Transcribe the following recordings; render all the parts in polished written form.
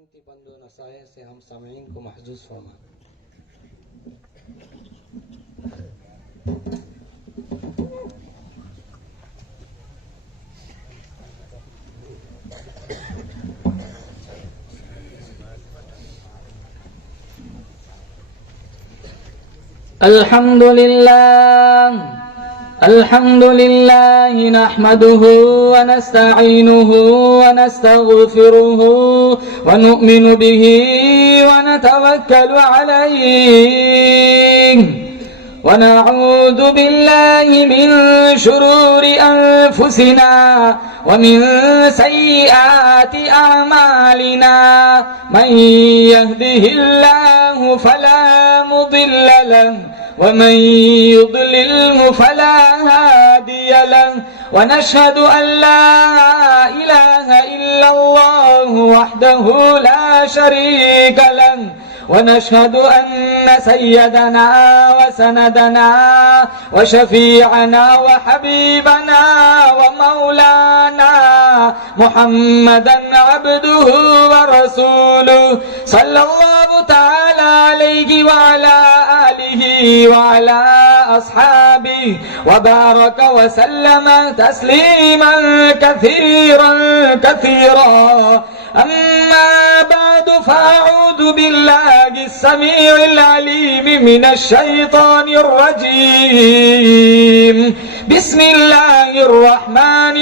قیمتی بند و نصائح سے ہم سامعین کو محظوظ فرما۔ الحمد لله نحمده ونستعينه ونستغفره ونؤمن به ونتوكل عليه ونعوذ بالله من شرور أنفسنا ومن سيئات أعمالنا من يهده الله فلا مضل له ومن يضلله فلا هادي له ونشهد أن لا إله إلا الله وحده لا شريك له ونشهد أن سيدنا وسندنا وشفيعنا وحبيبنا ومولانا محمدا عبده ورسوله صلى الله تعالى عليه وعلى آله وعلى أصحابه وبارك وسلم تسليما كثيرا كثيرا أما بعد فأعوذ بالله السميع العليم من الشيطان الرجيم بسم الله الرحمن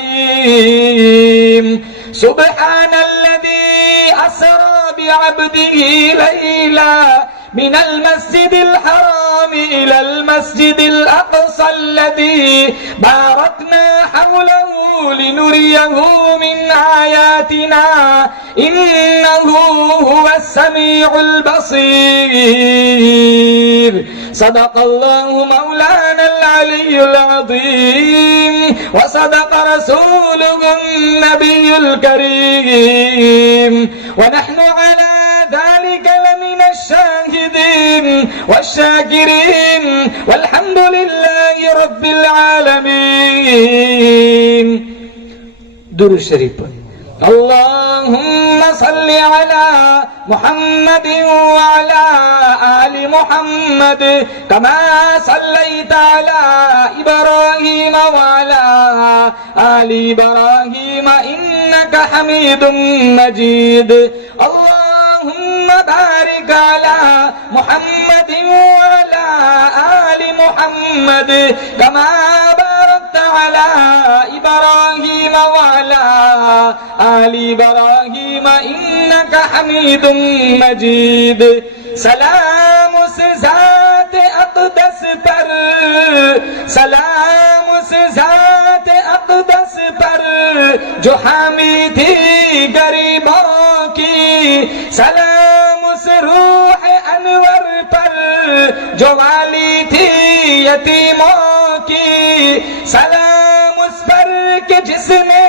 الرحيم سبحان الذي أسرى بعبده ليلا من المسجد الحرام إلى المسجد الأقصى الذي باركنا حوله لنريه من آياتنا إنه هو السميع البصير صدق الله مولانا العلي العظيم وصدق رسوله النبي الكريم ونحن على ذلك لمن الشاهدين والشاكرين والحمد لله رب العالمين درود شریف پڑھیں اللهم صل على محمد وعلى آل محمد كما صليت على إبراهيم وعلى آل إبراهيم إنك حميد مجيد اللهم بارك على محمد وعلى آل محمد كما باركت على إبراهيم وعلى آل إبراهيم إنك حميد مجيد سلام سے ذات اقدس پر سلام سے ذات اقدس پر جو حامی تھی غریبوں کی سلام اس روح انور پر جو والی تھی یتیموں کی سلام اس پر کہ جس نے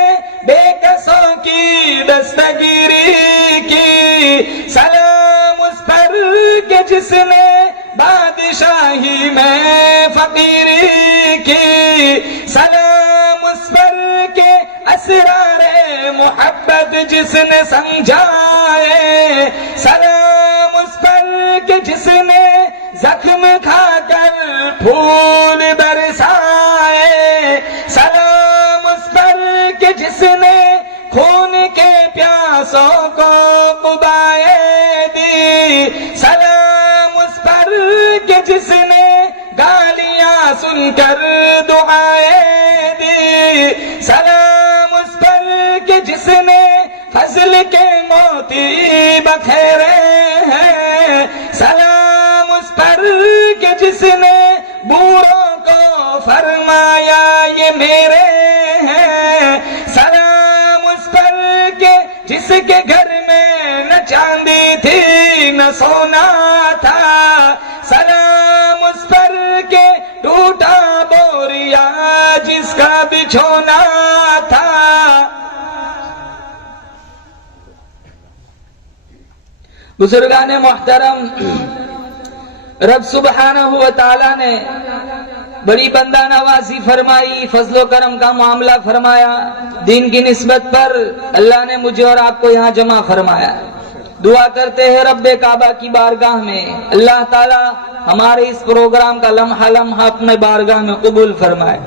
بے کسوں کی دستگیری کی سلام اس پر کہ جس نے بادشاہی میں فقیری کی سلام اس پر کہ اسرار محبت جس نے سمجھائے سلام اس پر کہ جس نے زخم کھا کر پھول برسائے سلام اس پر کہ جس نے خون کے پیاسوں کو قبائے دی سلام اس پر کہ جس نے گالیاں سن کر دعائیں دی سلام اس پر کہ جس نے فضل کے موتی بکھیرے ہیں سلام اس پر کہ جس نے بوڑھوں کو فرمایا یہ میرے ہیں سلام اس پر کہ جس کے گھر میں نہ چاندی تھی نہ سونا تھا سلام اس پر کہ ٹوٹا بوریا جس کا بچھونا تھا بزرگان محترم رب سبحانہ و تعالی نے بڑی بندہ نوازی فرمائی، فضل و کرم کا معاملہ فرمایا، دین کی نسبت پر اللہ نے مجھے اور آپ کو یہاں جمع فرمایا. دعا کرتے ہیں رب کعبہ کی بارگاہ میں اللہ تعالی ہمارے اس پروگرام کا لمحہ لمحہ اپنے بارگاہ میں قبول فرمائے.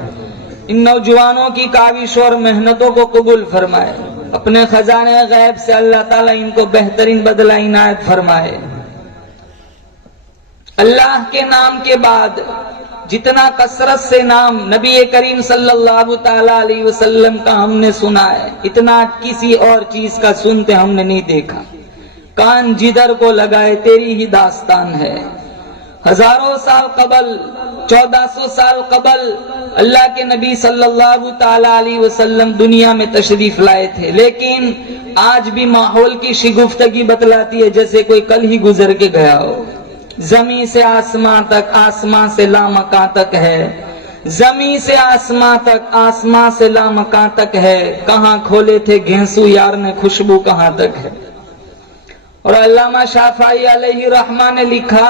ان نوجوانوں کی کاوشوں اور محنتوں کو قبول فرمائے. اپنے خزانے غیب سے اللہ تعالیٰ ان کو بہترین بدلہ عنایت فرمائے. اللہ کے نام کے بعد جتنا کثرت سے نام نبی کریم صلی اللہ تعالی علیہ وسلم کا ہم نے سنا ہے، اتنا کسی اور چیز کا سنتے ہم نے نہیں دیکھا. کان جدھر کو لگائے تیری ہی داستان ہے. ہزاروں سال قبل، 1400 سال قبل اللہ کے نبی صلی اللہ تعالی علیہ وسلم دنیا میں تشریف لائے تھے، لیکن آج بھی ماحول کی شگفتگی بتلاتی ہے جیسے کوئی کل ہی گزر کے گیا ہو. زمین سے آسمان تک، آسمان سے لامکاں تک ہے. زمین سے آسمان تک، آسمان سے لامکاں تک ہے. کہاں کھولے تھے گھینسو یار نے خوشبو کہاں تک ہے. اور علامہ شافعی علیہ رحمہ نے لکھا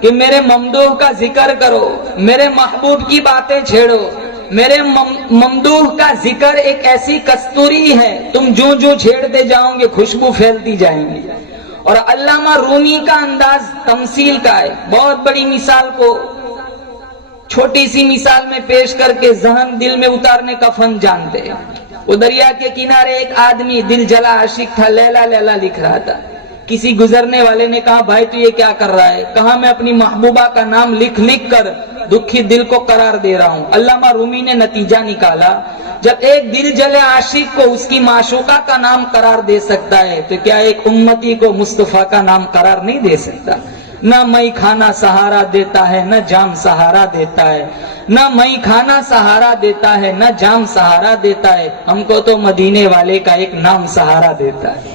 کہ میرے ممدوح کا ذکر کرو، میرے محبوب کی باتیں چھیڑو. میرے ممدوح کا ذکر ایک ایسی کستوری ہے، تم جو جو چھیڑتے جاؤ گے خوشبو پھیلتی جائیں گی. اور علامہ رومی کا انداز تمثیل کا ہے. بہت بڑی مثال کو چھوٹی سی مثال میں پیش کر کے ذہن دل میں اتارنے کا فن جانتے ہیں. وہ دریا کے کنارے ایک آدمی دل جلا عاشق تھا، لیلا لیلا لکھ رہا تھا. کسی گزرنے والے نے کہا بھائی تو یہ کیا کر رہا ہے؟ کہا میں اپنی محبوبہ کا نام لکھ لکھ کر دکھی دل کو قرار دے رہا ہوں. علامہ رومی نے نتیجہ نکالا، جب ایک دل جلے عاشق کو اس کی معشوقہ کا نام قرار دے سکتا ہے تو کیا ایک امتی کو مصطفیٰ کا نام قرار نہیں دے سکتا؟ نہ مئی کھانا سہارا دیتا ہے، نہ جام سہارا دیتا ہے. نہ مئی کھانا سہارا دیتا ہے، نہ جام سہارا دیتا ہے. ہم کو تو مدینے والے کا ایک نام سہارا دیتا ہے.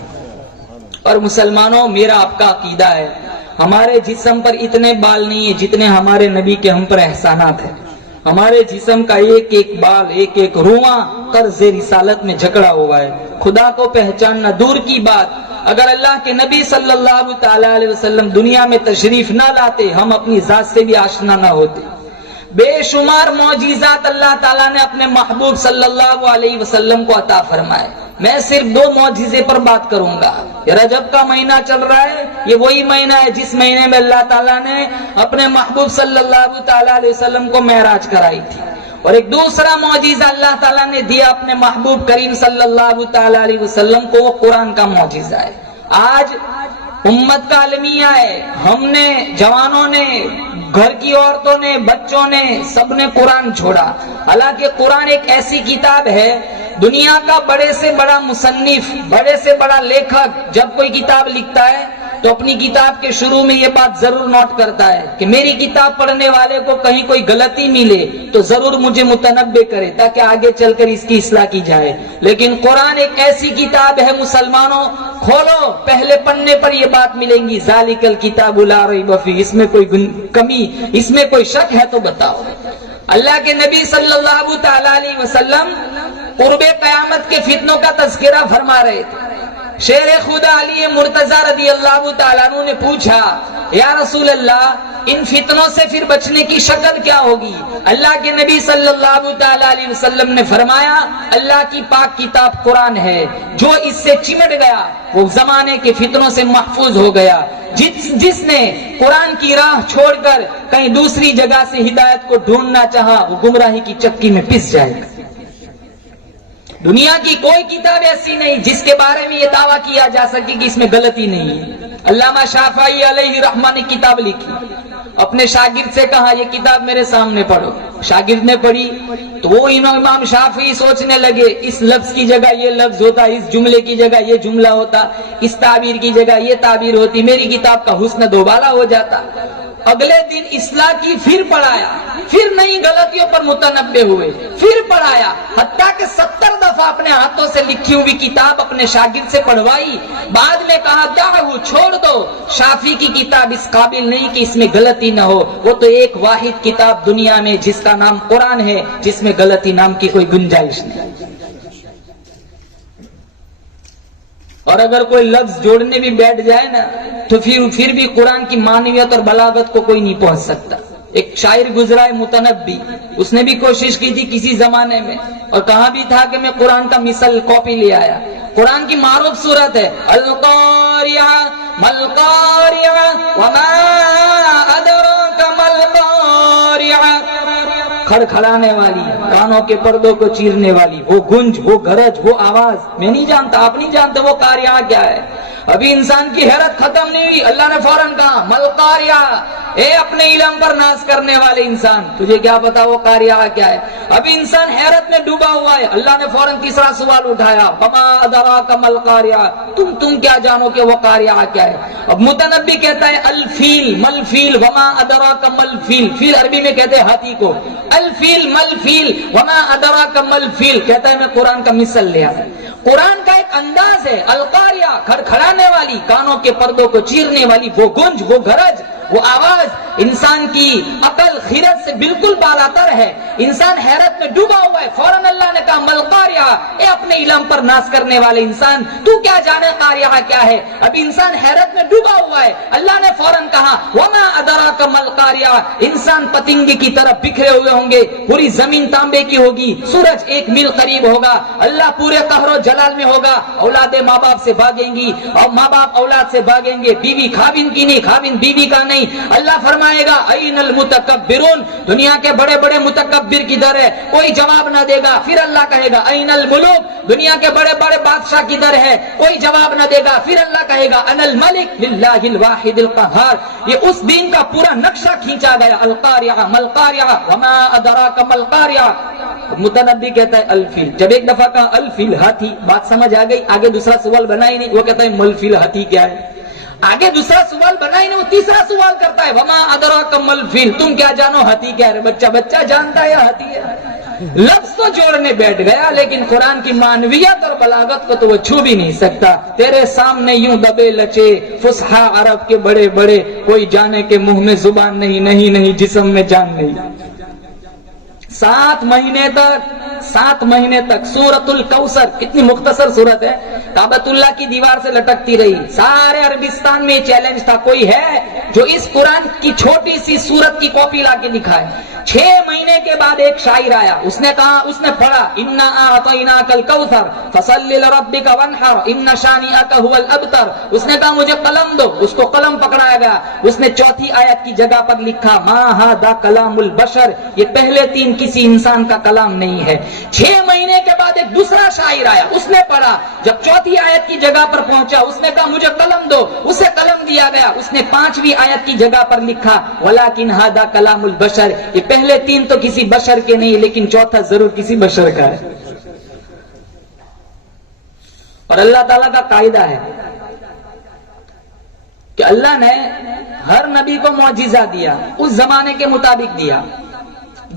اور مسلمانوں، میرا آپ کا عقیدہ ہے ہمارے جسم پر اتنے بال نہیں ہیں جتنے ہمارے نبی کے ہم پر احسانات ہیں. ہمارے جسم کا ایک ایک بال، ایک ایک رواں قرض رسالت میں جکڑا ہوا ہے. خدا کو پہچاننا دور کی بات، اگر اللہ کے نبی صلی اللہ تعالی علیہ وسلم دنیا میں تشریف نہ لاتے ہم اپنی ذات سے بھی آشنا نہ ہوتے. بے شمار معجزات اللہ تعالیٰ نے اپنے محبوب صلی اللہ علیہ وسلم کو عطا فرمائے. میں صرف 2 معجزے پر بات کروں گا. یہ رجب کا مہینہ چل رہا ہے، یہ وہی مہینہ ہے جس مہینے میں اللہ تعالیٰ نے اپنے محبوب صلی اللہ تعالی علیہ وسلم کو معراج کرائی تھی. اور ایک دوسرا معجزہ اللہ تعالیٰ نے دیا اپنے محبوب کریم صلی اللہ تعالی علیہ وسلم کو، وہ قرآن کا معجزہ ہے. آج امت کا المیہ ہے، ہم نے، جوانوں نے، گھر کی عورتوں نے، بچوں نے، سب نے قرآن چھوڑا. حالانکہ قرآن ایک ایسی کتاب ہے، دنیا کا بڑے سے بڑا مصنف، بڑے سے بڑا لیکھک جب کوئی کتاب لکھتا ہے تو اپنی کتاب کے شروع میں یہ بات ضرور نوٹ کرتا ہے کہ میری کتاب پڑھنے والے کو کہیں کوئی غلطی ملے تو ضرور مجھے متنبہ کرے تاکہ آگے چل کر اس کی اصلاح کی جائے. لیکن قرآن ایک ایسی کتاب ہے مسلمانوں، کھولو پہلے پڑھنے پر یہ بات ملیں گی، ذالک الکتاب لا ریب فیہ، اس میں کوئی کمی، اس میں کوئی شک ہے تو بتاؤ. اللہ کے نبی صلی اللہ تعالی علیہ وسلم قرب قیامت کے فتنوں کا تذکرہ فرما رہے تھے. شیر خدا علی مرتضی رضی اللہ تعالیٰ عنہ نے پوچھا یا رسول اللہ ان فتنوں سے پھر بچنے کی شکل کیا ہوگی؟ اللہ کے نبی صلی اللہ تعالی علیہ وسلم نے فرمایا اللہ کی پاک کتاب قرآن ہے، جو اس سے چمٹ گیا وہ زمانے کے فتنوں سے محفوظ ہو گیا. جس نے قرآن کی راہ چھوڑ کر کہیں دوسری جگہ سے ہدایت کو ڈھونڈنا چاہا وہ گمراہی کی چکی میں پس جائے گا. دنیا کی کوئی کتاب ایسی نہیں جس کے بارے میں یہ دعویٰ کیا جا سکے کہ اس میں غلطی نہیں ہے. علامہ شافعی علیہ رحمہ نے کتاب لکھی، اپنے شاگرد سے کہا یہ کتاب میرے سامنے پڑھو. شاگرد نے پڑھی تو وہ امام شافعی سوچنے لگے اس لفظ کی جگہ یہ لفظ ہوتا، اس جملے کی جگہ یہ جملہ ہوتا، اس تعبیر کی جگہ یہ تعبیر ہوتی، میری کتاب کا حسن دوبالا ہو جاتا. اگلے دن اصلاح کی، پھر پڑھایا، پھر نئی غلطیوں پر متنبہ ہوئے، پھر پڑھایا، حتیٰ کہ 70 دفعہ اپنے ہاتھوں سے لکھی ہوئی کتاب اپنے شاگرد سے پڑھوائی. بعد میں کہا دعو، چھوڑ دو، شافعی کی کتاب اس قابل نہیں کہ اس میں غلطی نہ ہو. وہ تو ایک واحد کتاب دنیا میں جس کا نام قرآن ہے، جس میں غلطی نام کی کوئی گنجائش نہیں. اور اگر کوئی لفظ جوڑنے بھی بیٹھ جائے نا تو پھر بھی قرآن کی معنویت اور بلاغت کو کوئی نہیں پہنچ سکتا. ایک شاعر گزرا ہے متنبی، اس نے بھی کوشش کی تھی کسی زمانے میں، اور کہا بھی تھا کہ میں قرآن کا مثل کاپی لے آیا۔ قرآن کی معروف صورت ہے القاریہ ملقاریہ وما ادراک ملقاریہ، کھڑکھڑانے والی، کانوں کے پردوں کو چیرنے والی، وہ گنج، وہ گرج، وہ آواز، میں نہیں جانتا، آپ نہیں جانتے وہ قاریہ کیا ہے۔ ابھی انسان کی حیرت ختم نہیں ہوئی، اللہ نے فوراً کہا ملقاریہ، اے اپنے علم پر ناز کرنے والے انسان، تجھے کیا پتا وہ قاریہ کیا ہے؟ ابھی انسان حیرت میں ڈوبا ہوا ہے، اللہ نے فوراً تیسرا سوال اٹھایا وما ادراک ملقاریہ، تم کیا جانو کہ وہ قاریہ کیا ہے؟ اب متنبی کہتا ہے الفیل ملفیل وما ادراک ملفیل، فیل عربی میں کہتے ہیں ہاتھی کو، الفیل ملفیل وما ادراک ملفیل، کہتا ہے میں قرآن کا مثل لے آیا۔ قرآن کا ایک انداز ہے القاریہ، کھڑکھڑانے والی، کانوں کے پردوں کو چیرنے والی، وہ گنج، وہ گرج، وہ آواز انسان کی عقل خیرت سے بالکل بالاتر ہے۔ انسان حیرت میں ڈوبا ہوا ہے، فوراً اللہ نے کہا ملقاریہ، اے اپنے علم پر ناز کرنے والے انسان، تو کیا جانے قاریہ کیا ہے؟ اب انسان حیرت میں ڈوبا ہوا ہے، اللہ نے فوراً کہا وما ادراک ملقاریہ، انسان پتنگے کی طرف بکھرے ہوئے ہوں گے، پوری زمین تانبے کی ہوگی، سورج 1 میل قریب ہوگا، اللہ پورے قہر و جلال میں ہوگا، اولادیں ماں باپ سے بھاگیں گی اور ماں باپ اولاد سے بھاگیں گے، بیوی خاوند کی نہیں، خاوند بیوی کا نہیں۔ اللہ فرمائے گا این المتکبرون، دنیا کے بڑے بڑے متکبر کدھر ہے؟ کوئی جواب نہ دے گا۔ پھر اللہ کہے گا این الملوک، دنیا کے بڑے بڑے بادشاہ کدھر ہے؟ کوئی جواب نہ دے گا۔ پھر اللہ کہے گا انا الملک للہ الواحد القہار۔ یہ اس دین کا پورا نقشہ کھینچا گیا، القاریہ ملقاریہ وما ادراک ملقاریہ۔ متنبی کہتا ہے الفیل، جب ایک دفعہ کہا الفیل ہاتھی، بات سمجھ آ گئی، آگے دوسرا سوال بنا ہی نہیں، وہ کہتا ہے ملفیل ہاتھی کیا ہے؟ آگے دوسرا سوال بنا ہی نہیں، وہ تیسرا سوال کرتا ہے وما ادراک ملفیل، تم کیا جانو ہاتھی کیا ہے؟ بچہ جانتا ہے ہاتھی ہے۔ لفظ تو جوڑنے بیٹھ گیا، لیکن قرآن کی معنویت اور بلاغت کو تو وہ چھو بھی نہیں سکتا۔ تیرے سامنے یوں دبے لچے فصحا عرب کے بڑے بڑے، کوئی جانے کے منہ میں زبان نہیں، نہیں جسم میں جان نہیں۔ 7 مہینے تک سورۃ الکوثر، کتنی مختصر سورت ہے، کعبۃ اللہ کی دیوار سے لٹکتی رہی۔ سارے عربستان میں یہ چیلنج تھا، کوئی ہے جو اس قرآن کی چھوٹی سی سورت کی کاپی لا کے دکھائے۔ 6 مہینے کے بعد ایک شاعر آیا، اس نے کہا، اس نے پڑھا انا اعطیناک الکوثر فصل لربک وانحر ان شانئک هو الابتر۔ اس نے کہا مجھے قلم دو، اس کو قلم پکڑایا گیا، اس نے 4تھی آیت کی جگہ پر لکھا ما ھذا کلام البشر، یہ پہلے 3 کسی انسان کا کلام نہیں ہے۔ 6 مہینے کے بعد ایک دوسرا شاعر آیا، اس نے پڑھا، جب 4تھی آیت کی جگہ پر پہنچا، اس نے کہا مجھے قلم دو، اسے قلم دیا گیا، اس نے 5ویں آیت کی جگہ پر لکھا ولکن ھذا کلام البشر، یہ پہلے 3 تو کسی بشر کے نہیں، لیکن 4تھا ضرور کسی بشر کا ہے۔ اور اللہ تعالیٰ کا قاعدہ ہے کہ اللہ نے ہر نبی کو معجزہ دیا، اس زمانے کے مطابق دیا۔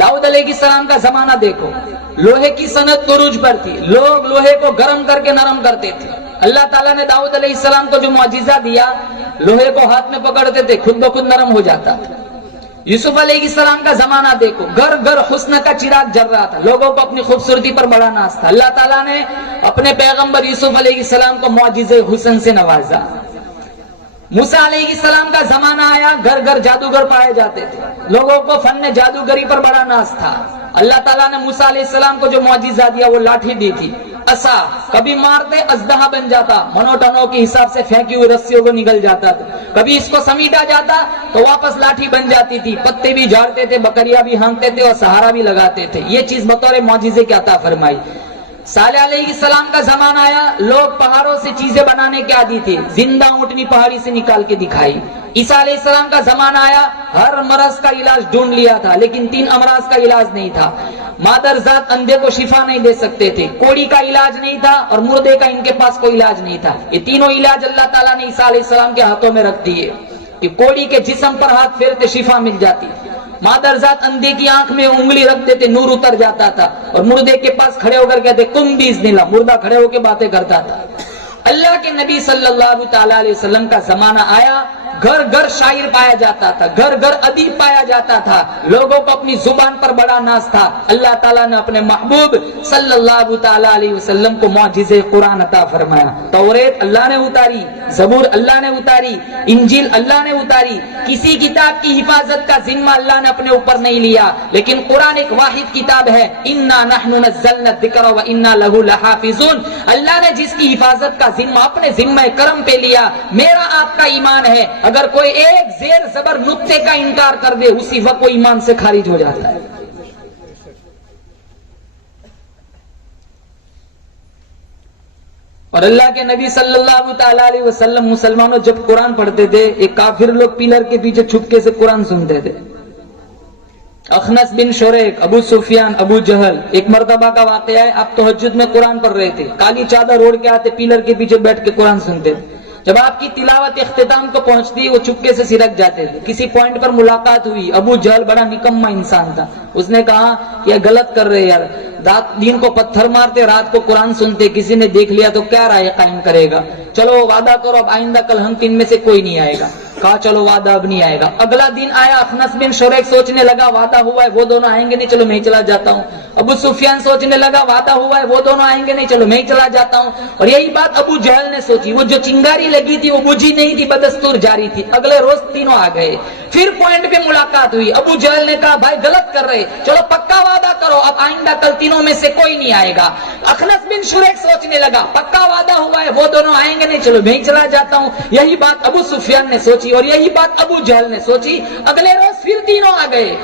داؤد علیہ السلام کا زمانہ دیکھو، لوہے کی صنعت عروج پر تھی، لوگ لوہے کو گرم کر کے نرم کرتے تھے۔ اللہ تعالیٰ نے داؤد علیہ السلام کو جو معجزہ دیا، لوہے کو ہاتھ میں پکڑتے تھے، خود بخود نرم ہو جاتا تھا۔ یوسف علیہ السلام کا زمانہ دیکھو، گھر گھر حسن کا چراغ جل رہا تھا، لوگوں کو اپنی خوبصورتی پر بڑا ناز تھا۔ اللہ تعالیٰ نے اپنے پیغمبر یوسف علیہ السلام کو معجزے حسن سے نوازا۔ موسیٰ علیہ السلام کا زمانہ آیا، گھر گھر جادوگر پائے جاتے تھے، لوگوں کو فن جادوگری پر بڑا ناز تھا۔ اللہ تعالیٰ نے موسیٰ علیہ السلام کو جو معجزہ دیا وہ لاٹھی دی تھی، عصا، کبھی مارتے اژدہا بن جاتا، منوٹنوں کے حساب سے پھینکی ہوئی رسیوں کو نگل جاتا تھا، کبھی اس کو سمیٹا جاتا تو واپس لاٹھی بن جاتی تھی، پتے بھی جھاڑتے تھے، بکریاں بھی ہانکتے تھے اور سہارا بھی لگاتے تھے۔ یہ چیز بطور معجزے کی عطا فرمائی۔ صالح علیہ السلام کا زمانہ آیا، لوگ پہاڑوں سے چیزیں بنانے کے عادی تھے، زندہ اونٹنی پہاڑی سے نکال کے دکھائی۔ عیسیٰ علیہ السلام کا زمانہ آیا، ہر مرض کا علاج ڈھونڈ لیا تھا، لیکن 3 امراض کا علاج نہیں تھا۔ مادر ذات اندھے کو شفا نہیں دے سکتے تھے، کوڑی کا علاج نہیں تھا، اور مردے کا ان کے پاس کوئی علاج نہیں تھا۔ یہ تینوں علاج اللہ تعالیٰ نے عیسیٰ علیہ السلام کے ہاتھوں میں رکھ دیے کہ کوڑی کے جسم پر ہاتھ پھیرتے شفا مل جاتی، مادر ذات اندھے کی آنکھ میں انگلی رکھ دیتے، نور اتر جاتا تھا، اور مردے کے پاس کھڑے ہو کر کہتے قم باذن اللہ، مردہ کھڑے ہو کے باتیں کرتا تھا۔ اللہ کے نبی صلی اللہ تعالی علیہ وسلم کا زمانہ آیا، گھر گھر شاعر پایا جاتا تھا, گھر گھر ادیب پایا جاتا تھا, لوگوں کو اپنی زبان پر بڑا ناز تھا. اللہ تعالیٰ نے اپنے محبوب صلی اللہ تعالیٰ علیہ وسلم کو معجزے قرآن عطا فرمایا. توریت اللہ نے اتاری, زبور اللہ نے اتاری, انجیل اللہ نے اتاری. کسی کتاب کی حفاظت کا ذمہ اللہ نے اپنے اوپر نہیں لیا, لیکن قرآن ایک واحد کتاب ہے. انا نحن نزلنا الذکر وانا لہ لحافظون. اللہ نے جس کی حفاظت کا ذمہ اپنے ذمہ کرم پہ لیا, میرا آپ کا ایمان ہے. اگر کوئی ایک زیر زبر نقطے کا انکار کر دے, اسی وقت وہ ایمان سے خارج ہو جاتا ہے. اور اللہ کے نبی صلی اللہ تعالی علیہ وسلم مسلمانوں جب قرآن پڑھتے تھے, ایک کافر لوگ پیلر کے پیچھے چھپکے سے قرآن سنتے تھے. اخنس بن شریک, ابو سفیان, ابو جہل. ایک مرتبہ کا واقعہ ہے, آپ تہجد میں قرآن پڑھ رہے تھے, کالی چادر اوڑھ کے آتے, پیلر کے پیچھے بیٹھ کے قرآن سنتے تھے. جب آپ کی تلاوت اختتام کو پہنچتی, وہ چپکے سے سرک جاتے تھے. کسی پوائنٹ پر ملاقات ہوئی, ابو جہل بڑا نکما انسان تھا, اس نے کہا کہ یہ غلط کر رہے یار, دین کو پتھر مارتے, رات کو قرآن سنتے, کسی نے دیکھ لیا تو کیا رائے قائم کرے گا, چلو وعدہ کرو اب آئندہ کل ہم تین میں سے کوئی نہیں آئے گا. کہا چلو وعدہ اب نہیں آئے گا. اگلا دن آیا, اخنس بن شریک سوچنے لگا وعدہ ہوا ہے وہ دونوں آئیں گے نہیں, چلو میں ہی چلا جاتا ہوں. ابو سفیان سوچنے لگا وعدہ ہوا ہے وہ دونوں آئیں گے نہیں, چلو میں ہی چلا جاتا ہوں. اور یہی بات ابو جہل نے سوچی, وہ جو چنگاری لگی تھی وہ بجھی نہیں تھی, بدستور جاری تھی. اگلے روز تینوں آ گئے, پھر پوائنٹ پہ ملاقات ہوئی. ابو جہل نے کہا بھائی غلط کر رہے, چلو پکا وعدہ کرو اب آئندہ کل تینوں میں سے کوئی نہیں آئے گا. اخنس بن شریک سوچنے لگا پکا وعدہ ہوا ہے وہ دونوں آئیں گے نہیں, چلو میں ہی چلا جاتا ہوں. یہی بات ابو سفیان نے سوچی اور یہی بات ابو جہل نے سوچی. اگلے روز پھر تینوں آ گئے,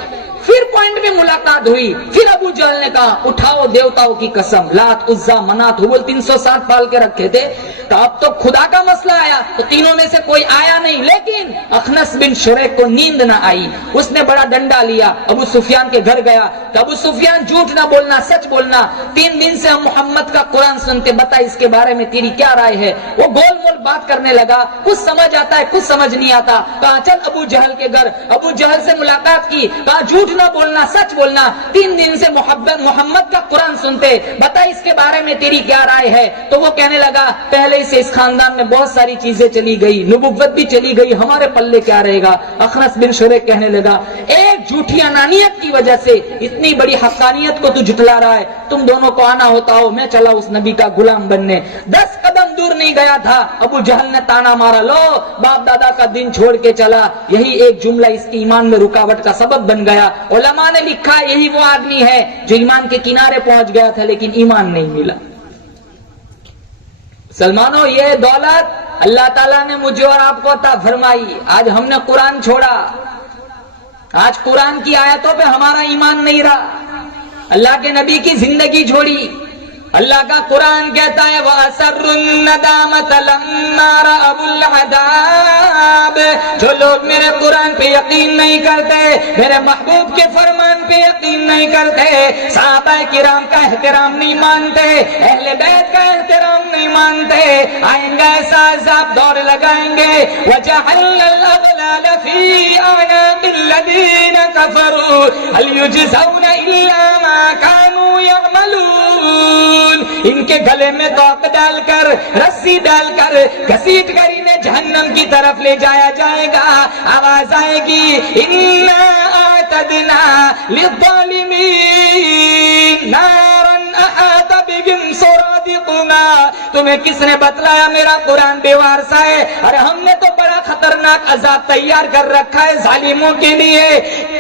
پھر پوائنٹ پہ ملاقات ہوئی. پھر ابو جہل نے کہا اٹھاؤ دیوتاؤں کی قسم, لات عزا منات حبل 360 پال کے رکھے تھے, تو اب تو خدا کا مسئلہ آیا, تو تینوں میں سے کوئی آیا نہیں. لیکن اخنس بن شریک کو نیند نہ آئی, اس نے بڑا ڈنڈا لیا, ابو سفیان کے گھر گیا کہ ابو سفیان جھوٹ نہ بولنا, سچ بولنا, 3 دن سے ہم محمد کا قرآن سنتے, بتا اس کے بارے میں تیری کیا رائے ہے. وہ گول گول بات کرنے لگا, کچھ سمجھ آتا ہے کچھ سمجھ نہیں آتا. کہا چل ابو جہل کے گھر, ابو جہل سے ملاقات کی, کہا جھوٹ نہ بولنا, سچ بولنا, 3 دن سے محمد کا قرآن سنتے, بتا اس کے بارے میں تیری کیا رائے ہے. تو وہ کہنے لگا پہلے سے اس خاندان میں بہت ساری چیزیں چلی گئی, نبوت بھی چلی گئی, ہمارے پلے کیا رہے گا. اخنس بن شریک کہنے لگا ایک جھوٹی انانیت کی وجہ سے اتنی بڑی حقانیت کو تو جھٹلا رہا ہے, تم دونوں کو آنا ہوتا ہو, میں چلا اس نبی کا غلام بننے. 10 قدم دور نہیں گیا تھا, ابو جہل نے تانا مارا, لو باپ دادا کا دین چھوڑ کے چلا. یہی ایک جملہ اس کے ایمان میں رکاوٹ کا سبب بن گیا. علماء نے لکھا یہی وہ آدمی ہے جو ایمان کے کنارے پہنچ گیا تھا لیکن ایمان نہیں ملا. مسلمانوں, یہ دولت اللہ تعالیٰ نے مجھے اور آپ کو عطا فرمائی. آج ہم نے قرآن چھوڑا, آج قرآن کی آیتوں پہ ہمارا ایمان نہیں رہا, اللہ کے نبی کی زندگی چھوڑی. اللہ کا قرآن کہتا ہے وَأَسَرُّ النَّدَامَةَ لَمَّا رَأَوُا الْعَذَابَ. جو لوگ میرے قرآن پہ یقین نہیں کرتے, میرے محبوب کے فرمان پہ یقین نہیں کرتے, صحابہ کرام کا احترام نہیں مانتے, اہل بیت کا احترام نہیں مانتے, آئیں گے ایسا عذاب دور لگائیں گے. وَجَعَلْنَا الْأَغْلَالَ فِي أَعْنَاقِ الَّذِينَ كَفَرُوا هَلْ يُجْزَوْنَ إِلَّا مَا كَانُوا يَعْمَلُونَ. ان کے گلے میں توق ڈال کر, رسی ڈال کر, گھسیٹ کر انہیں جہنم کی طرف لے جایا جائے گا. آواز آئے گی اِنَّا أَعْتَدْنَا لِلظَّالِمِينَ نَارًا أَحَاطَ بِهِمْ سُرَادِقُهَا. تمہیں کس نے بتلایا میرا قرآن بے وارثہ ہے؟ ارے ہم نے تو بڑا خطرناک عذاب تیار کر رکھا ہے ظالموں کے لیے.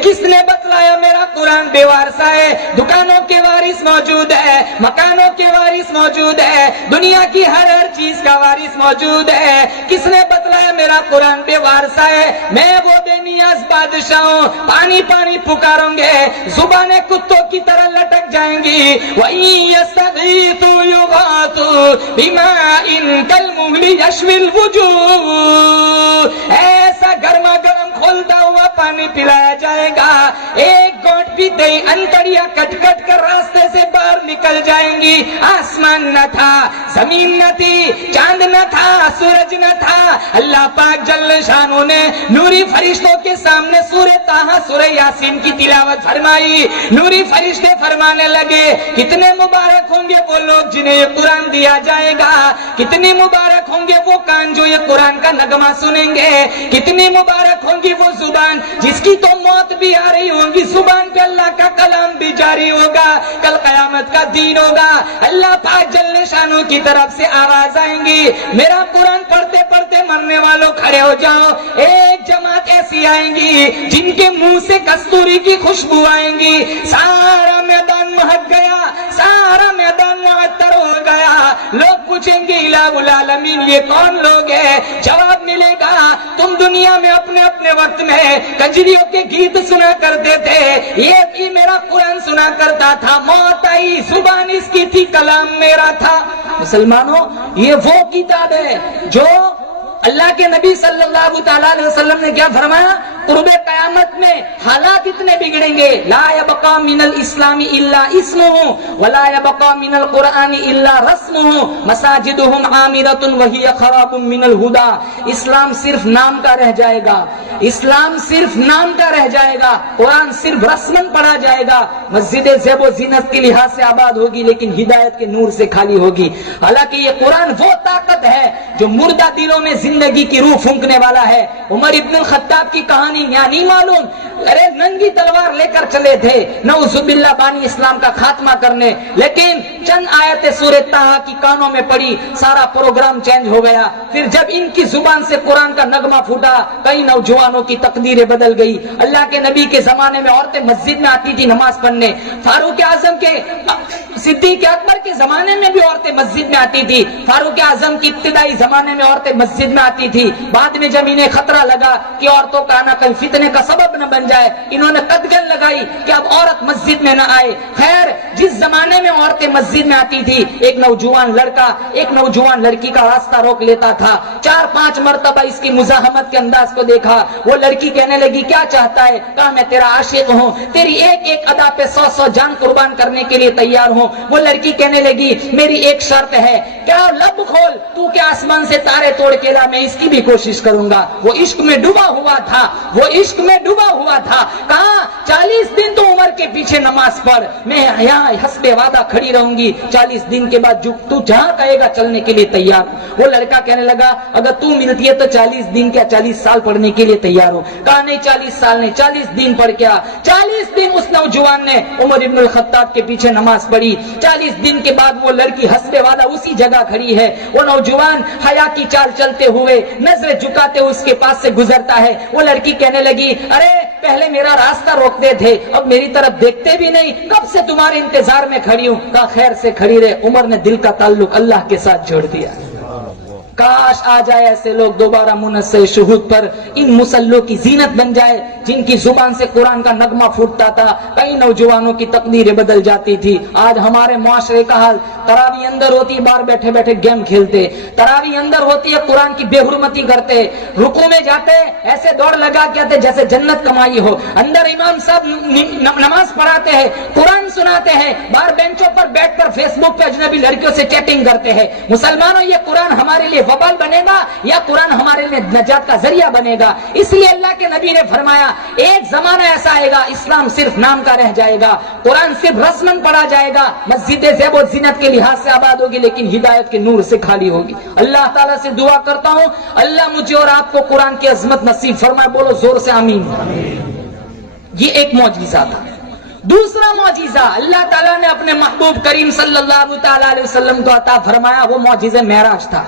کس نے بتلایا میرا قرآن بے وارثہ ہے؟ دکانوں کے وارث موجود ہے, مکانوں کے وارث موجود ہے, دنیا کی ہر چیز کا وارث موجود ہے. کس نے بتلایا میرا قرآن بے وارثہ ہے؟ میں وہ بے نیاز بادشاہ ہوں, پانی پانی پکاروں گے, زبانیں کتوں کی طرح لٹک جائیں گی. وَإِن يَسْتَغِيثُوا يُغَاثُوا بِمَاءٍ كَالْمُهْلِ يَشْوِي الْوُجُوهَ. ایسا گرما گرم کھولتا ہوا پانی پلایا جائے گا, ایک گھونٹ پیتے ہی انتڑیاں کٹ کٹ کر راستے سے باہر نکل جائیں گی. آسمان نہ تھا, زمین نہ تھی, چاند نہ تھا, سورج نہ تھا, اللہ پاک جل شانہ نے نوری فرشتوں کے سامنے سورہ طٰہٰ سورہ یاسین کی تلاوت فرمائی. نوری فرشتے فرمانے لگے کتنے مبارک ہوں گے وہ لوگ جنہیں یہ قرآن دیا جائے گا, کتنی مبارک ہوں گے وہ کان جو یہ قرآن کا نغمہ سنیں گے, کتنی مبارک ہوں گی وہ زبان جس کی تو موت بھی آ رہی ہوگی, زبان پہ اللہ کا کلام بھی جاری ہوگا, کل قیامت کا دین ہوگا. اللہ پاک جل شانہ کی طرف سے آواز آئیں گی, میرا قرآن پڑھتے پڑھتے مرنے والوں کھڑے ہو جاؤ. ایک جماعت ایسی آئیں گی جن کے منہ سے کستوری کی خوشبو آئیں گی, سارا میدان مہک گیا, سارا میدان معطر ہو گیا. لوگ پوچھیں گے الہ العالمین یہ کون لوگ ہیں؟ جواب ملے گا تم دنیا میں اپنے اپنے وقت میں کنجریوں کے گیت سنا کرتے تھے, یہ بھی میرا قرآن سنا کرتا تھا, موت آئی زبان اس کی تھی, کلام میرا تھا. مسلمانوں یہ وہ کتاب ہے جو اللہ کے نبی صلی اللہ تعالیٰ علیہ وسلم نے کیا فرمایا, قرب قیامت میں حالات اتنے بگڑیں گے, لا یبقى من الاسلام الا اسمه ولا يبقى من القرآن الا رسمه مساجدهم عامرة وهي خراب من الهدى. اسلام صرف نام کا رہ جائے گا, اسلام صرف نام کا رہ جائے گا, قرآن صرف رسمن پڑھا جائے گا, مسجد زیب و زینت کے لحاظ سے آباد ہوگی لیکن ہدایت کے نور سے خالی ہوگی. حالانکہ یہ قرآن وہ طاقت ہے جو مردہ دلوں میں زندگی کی روح پھونکنے والا ہے. عمر ابن الخطاب کی کہانی یہاں نہیں معلوم, ارے ننگی تلوار لے کر چلے تھے نعوذ باللہ بانی اسلام کا خاتمہ کرنے, لیکن چند آیتیں سورہ طٰہٰ کی کانوں میں پڑی, سارا پروگرام چینج ہو گیا. پھر جب ان کی زبان سے قرآن کا نغمہ پھوٹا, کئی نوجوانوں کی تقدیریں بدل گئی. اللہ کے نبی کے زمانے میں عورتیں مسجد میں آتی تھی نماز پڑھنے, فاروق اعظم کے صدیق اکبر کے زمانے میں بھی عورتیں مسجد میں آتی تھی, فاروق اعظم کی ابتدائی زمانے میں عورتیں مسجد میں آتی تھی. بعد میں جب انہیں خطرہ لگا کہ عورتوں کا آنا کل فتنے کا سبب نہ بن جائے, انہوں نے قدغن لگائی کہ اب عورت مسجد میں نہ آئے. خیر جس زمانے میں عورتیں مسجد میں آتی تھی, ایک نوجوان لڑکا ایک نوجوان لڑکی کا راستہ روک لیتا تھا. 4-5 مرتبہ اس کی مزاحمت کے انداز کو دیکھا. وہ لڑکی کہنے لگی کیا چاہتا ہے؟ کہا میں تیرا عاشق ہوں, تیری ایک ایک ادا پہ 100 جان قربان کرنے کے لیے تیار ہوں. وہ لڑکی کہنے لگی میری ایک شرط ہے, کیا لب کھول, تو کیا آسمان سے تارے توڑ کے لا, میں اس کی بھی کوشش کروں گا. وہ عشق میں ڈوبا ہوا تھا, وہ عشق میں ڈوبا ہوا تھا. کہا 40 دن تو عمر کے پیچھے نماز پڑھ, میں یہاں حسب وعدہ کھڑی رہوں گی, 40 دن کے بعد جو تو جہاں کہے گا چلنے کے لیے تیار. وہ لڑکا کہنے لگا اگر تو ملتی ہے تو 40 دن کیا 40 سال پڑھنے کے لیے تیار ہو. کہا نہیں 40 سال نہیں, 40 دن پڑھ کیا. 40 دن اس نوجوان نے عمر ابن الخطاب کے پیچھے نماز پڑھی. 40 دن کے بعد وہ لڑکی حسب وعدہ اسی جگہ کھڑی ہے. وہ نوجوان حیا کی چال چلتے ہوئے نظر جھکاتے اس کے پاس سے گزرتا ہے. وہ لڑکی کہنے لگی ارے پہلے میرا راستہ روکتے تھے, اب میری طرف دیکھتے بھی نہیں, کب سے تمہارے انتظار میں کھڑی ہوں. کہا خیر سے کھڑی رہے. عمر نے دل کا تعلق اللہ کے ساتھ جوڑ دیا. کاش آ جائے ایسے لوگ دوبارہ منصر شہود پر, ان مسلوں کی زینت بن جائے جن کی زبان سے قرآن کا نغمہ پھوٹتا تھا. کئی نوجوانوں کی تقدیریں بدل جاتی تھی. آج ہمارے معاشرے کا حال, تراویح اندر ہوتی باہر بیٹھے بیٹھے گیم کھیلتے, تراویح اندر ہوتی ہے قرآن کی بے حرمتی کرتے, رکوع میں جاتے ایسے دوڑ لگا کے آتے جیسے جنت کمائی ہو, اندر امام صاحب نماز پڑھاتے ہیں قرآن سناتے ہیں, باہر بینچوں پر بیٹھ کر فیس بک پہ اجنبی لڑکیوں سے چیٹنگ کرتے ہیں. مسلمانوں یہ قرآن ہمارے لیے وبال بنے گا یا قرآن ہمارے لیے نجات کا ذریعہ بنے گا؟ اس لیے اللہ کے نبی نے فرمایا ایک زمانہ ایسا آئے گا اسلام صرف نام کا رہ جائے گا, قرآن صرف رسمن پڑھا جائے گا, مسجد زیب و زینت کے لحاظ سے آباد ہوگی لیکن ہدایت کے نور سے خالی ہوگی. اللہ تعالیٰ سے دعا کرتا ہوں اللہ مجھے اور آپ کو قرآن کی عظمت نصیب فرمائے. بولو زور سے آمین. یہ ایک معجزہ تھا. دوسرا معجزہ اللہ تعالیٰ نے اپنے محبوب کریم صلی اللہ تعالیٰ علیہ وسلم کو عطا فرمایا, وہ معجزہ معراج تھا.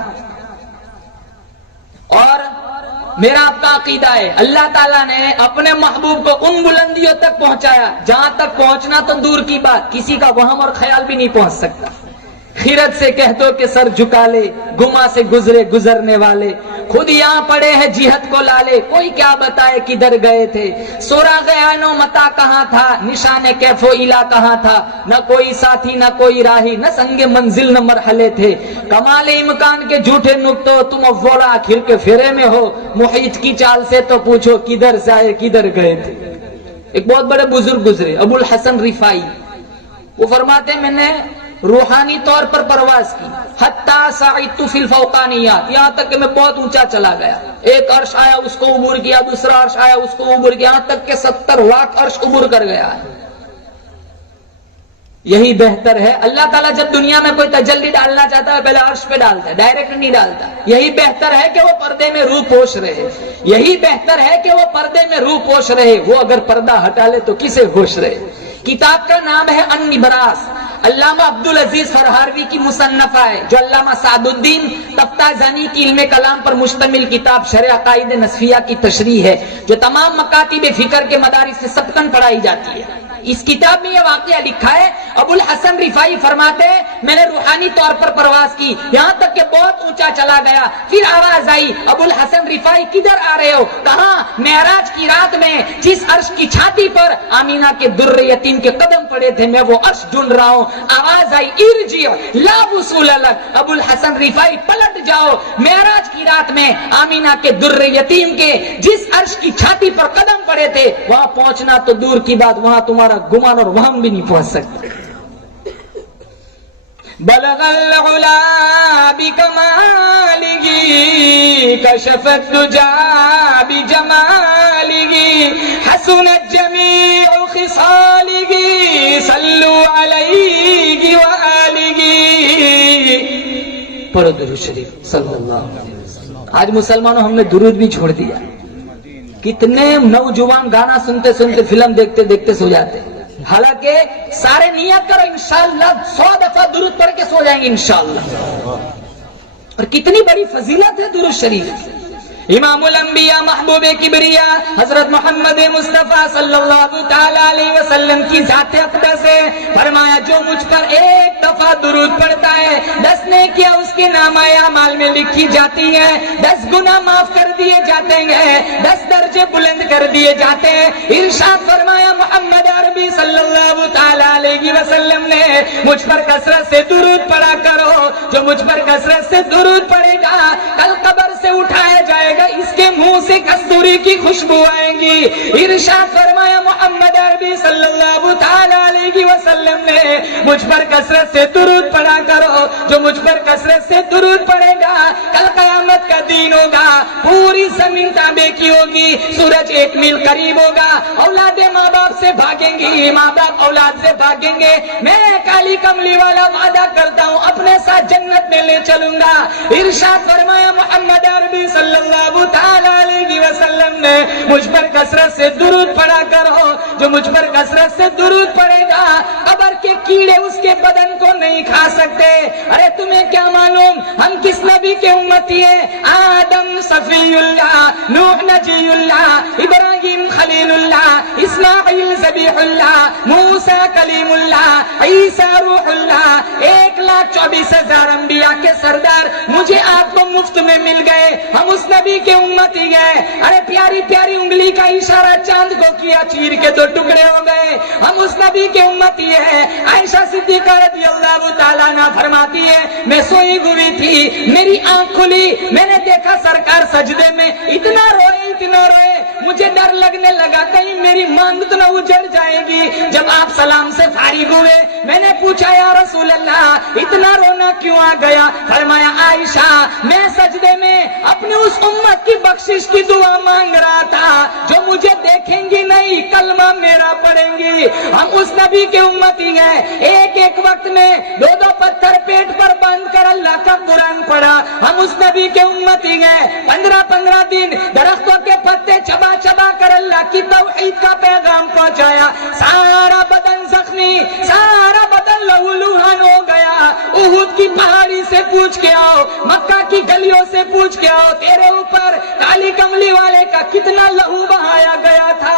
اور میرا آپ کا عقیدہ ہے اللہ تعالیٰ نے اپنے محبوب کو ان بلندیوں تک پہنچایا جہاں تک پہنچنا تو دور کی بات, کسی کا وہم اور خیال بھی نہیں پہنچ سکتا. خیرت سے کہہ دو کہ سر جھکا لے, گما سے گزرے گزرنے والے, خود یہاں پڑے ہیں جہت کو لالے, کوئی کیا بتائے کدھر گئے تھے. سوراغ عین و متا کہاں تھا, نشان کیف و الا کہاں تھا, نہ کوئی ساتھی نہ کوئی راہی, نہ سنگ منزل نہ مرحلے تھے. کمال امکان کے جھوٹے نکتو تم اولا آخر کے پھرے میں ہو, محیط کی چال سے تو پوچھو کدھر سے آئے کدھر گئے تھے. ایک بہت بڑے بزرگ گزرے ابو الحسن رفائی, وہ فرماتے میں نے روحانی طور پر پرواز کی. حتی صعدت فی الفوقانیات، یہاں تک کہ میں بہت اونچا چلا گیا. ایک عرش آیا اس کو عبور کیا، دوسرا عرش آیا اس کو عبور کیا، یہاں تک کہ 70 لاکھ عرش عبور کر گیا ہے. یہی بہتر ہے. اللہ تعالیٰ جب دنیا میں کوئی تجلی ڈالنا چاہتا ہے پہلے عرش پہ ڈالتا ہے، ڈائریکٹ نہیں ڈالتا. یہی بہتر ہے کہ وہ پردے میں روح پوش رہے. یہی بہتر ہے کہ وہ پردے میں روح پوش رہے. وہ اگر پردہ ہٹا لے تو کسے ہوش رہے. کتاب کا نام ہے النبراس. علامہ عبدالعزیز فرہاروی کی مصنفہ ہے، جو علامہ سعد الدین تفتازانی کی علم کلام پر مشتمل کتاب شرح عقائد نصفیہ کی تشریح ہے، جو تمام مکاتب فکر کے مدارس سے سبقاً پڑھائی جاتی ہے. اس کتاب میں یہ واقعہ لکھا ہے، ابو الحسن رفاعی فرماتے ہیں میں نے روحانی طور پر پرواز کی، یہاں تک کہ بہت اونچا چلا گیا. پھر آواز آئی، ابو الحسن رفاعی کدھر آ رہے ہو؟ کہاں؟ معراج کی رات میں جس عرش کی چھاتی پر آمینہ کے در یتیم کے قدم پڑے تھے میں وہ عرش ڈھونڈ رہا ہوں. آواز آئی ارجع لا وصول لک، ابو الحسن رفاعی پلٹ جاؤ. معراج کی رات میں آمینہ کے در یتیم کے جس عرش کی چھاتی پر قدم پڑے تھے وہاں پہنچنا تو دور کی بات، وہاں تمہارا گمان اور وہم بھی نہیں پہنچ سکتے. بلغ العلا بکمالہ کشف الدجا بجمالہ حسنت جمیع خصالہ صلوا علیہ وآلہ. پڑھو درود شریف صلی اللہ علیہ وسلم. آج مسلمانوں ہم نے درود بھی چھوڑ دیا. کتنے نوجوان گانا سنتے سنتے فلم دیکھتے دیکھتے سو جاتے. حالانکہ سارے نیت کرو انشاءاللہ 100 دفعہ درود پڑھ کے سو جائیں گے انشاءاللہ. اور کتنی بڑی فضیلت ہے درود شریف. امام الانبیاء محبوب کبریا حضرت محمد مصطفیٰ صلی اللہ تعالی علیہ وسلم کی ذات اقدس ہے. فرمایا جو مجھ پر ایک دفعہ درود پڑھتا ہے 10 نیکیاں اس کے نامہ اعمال میں لکھی جاتی ہیں، 10 گناہ معاف کر دیے جاتے ہیں، 10 درجے بلند کر دیے جاتے ہیں. ارشاد فرمایا محمد عربی صلی اللہ تعالی علیہ وسلم نے مجھ پر کثرت سے درود پڑھا کرو. جو مجھ پر کثرت سے درود پڑھے گا کل قبر سے اٹھایا جائے گا، اس کے منہ سے کستوری کی خوشبو آئیں گی. ارشاد فرمایا محمد عربی صلی اللہ تعالی علیہ وسلم نے مجھ پر کثرت سے درود پڑھا کرو. جو مجھ پر کثرت سے درود پڑھے گا کل قیامت کا دن ہوگا، پوری زمین تانبے کی ہوگی، سورج 1 میل قریب ہوگا، اولادیں ماں باپ سے بھاگیں گی، ماں باپ اولاد سے بھاگیں گے. میں کالی کملی والا وعدہ کرتا ہوں اپنے ساتھ جنت میں لے چلوں گا. ارشاد فرمایا محمد عربی صلی اللہ تعالی علیہ وسلم نے مجھ پر کثرت سے درود پڑھا کرو. جو مجھ پر کثرت سے درود پڑھے گا قبر کے کیڑے اس کے بدن کو نہیں کھا سکتے. ارے تمہیں کیا معلوم ہم کس نبی کے امتی ہیں؟ آدم صفی اللہ، نوح نجی اللہ، ابراہیم خلیل اللہ، اسماعیل ذبیح اللہ، موسیٰ کلیم اللہ، عیسیٰ روح اللہ. 1,24,000 انبیاء کے سردار مجھے آپ کو مفت میں مل گئے. ہم اس نبی کے امتی گئے. ارے پیاری پیاری انگلی کا اشارہ چاند کو کیا، چیر کے 2 ٹکڑے ہو گئے. ہم اس نبی کے امتی ہیں. عائشہ صدیقہ رضی اللہ تعالیٰ عنہ فرماتی ہے میں سوئی ہوئی تھی، میری آنکھ کھلی، میں نے دیکھا سرکار سجدے میں اتنا روئے، مجھے ڈر لگنے لگا کہیں میری مانگ تو نہ اجڑ جائے گی. جب آپ سلام سے فارغ ہوئے میں نے پوچھا یا رسول اللہ اتنا رونا کیوں آ گیا؟ فرمایا عائشہ میں سجدے میں اپنے اس امت کی بخشش کی دعا مانگ رہا تھا جو مجھے دیکھیں گی نہیں، کلمہ میرا پڑھیں گی. ہم اس نبی کے امتی ہیں. ایک وقت میں 2 پتھر پیٹ پر باندھ کر اللہ کا قرآن پڑھا. ہم اس نبی کے امتی ہیں. 15 دن درختوں کے پتے چبا چبا کر اللہ کی توحید کا پیغام پہنچایا. سارا بدن زخمی، سارا بدن لہو لہان ہو گیا. احد کی پہاڑی سے پوچھ کے آؤ، مکہ کی گلیوں سے پوچھ کے آؤ، تیرے اوپر کالی کملی والے کا کتنا لہو بہایا گیا تھا.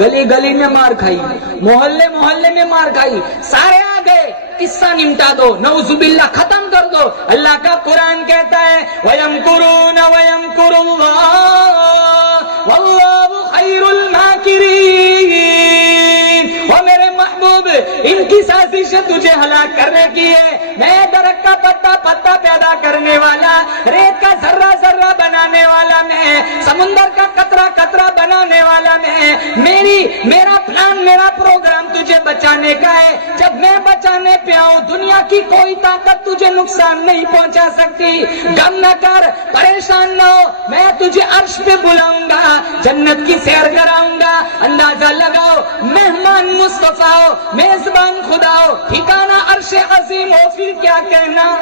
گلی گلی میں مار کھائی، محلے محلے میں مار کھائی. سارے آ گئے، قصہ نمٹا دو، نعوذ باللہ ختم کر دو. اللہ کا قرآن کہتا ہے وَيَمْكُرُونَ وَيَمْكُرُ اللَّهُ وَاللَّهُ خَيْرُ الْمَاكِرِينَ. وہ میرے محبوب ان کی سازشیں تجھے ہلاک کرنے کی ہے. میں درخت کا پتا پیدا کرنے والا، ریت کا ذرہ ذرہ بنانے والا میں، سمندر کا قطرہ قطرہ بنانے والا میں، میرا پلان، میرا پروگرام تجھے بچانے کا ہے. جب میں بچانے پہ آؤں دنیا کی کوئی طاقت تجھے نقصان نہیں پہنچا سکتی. غم نہ کر، پریشان نہ ہو، میں تجھے عرش پہ بلاؤں گا، جنت کی سیر کراؤں گا. اندازہ لگاؤ، مہمان مصطفیٰ ہو، میزبان خدا ہو، ٹھکانہ عرش عظیم ہو، پھر کیا کہنا.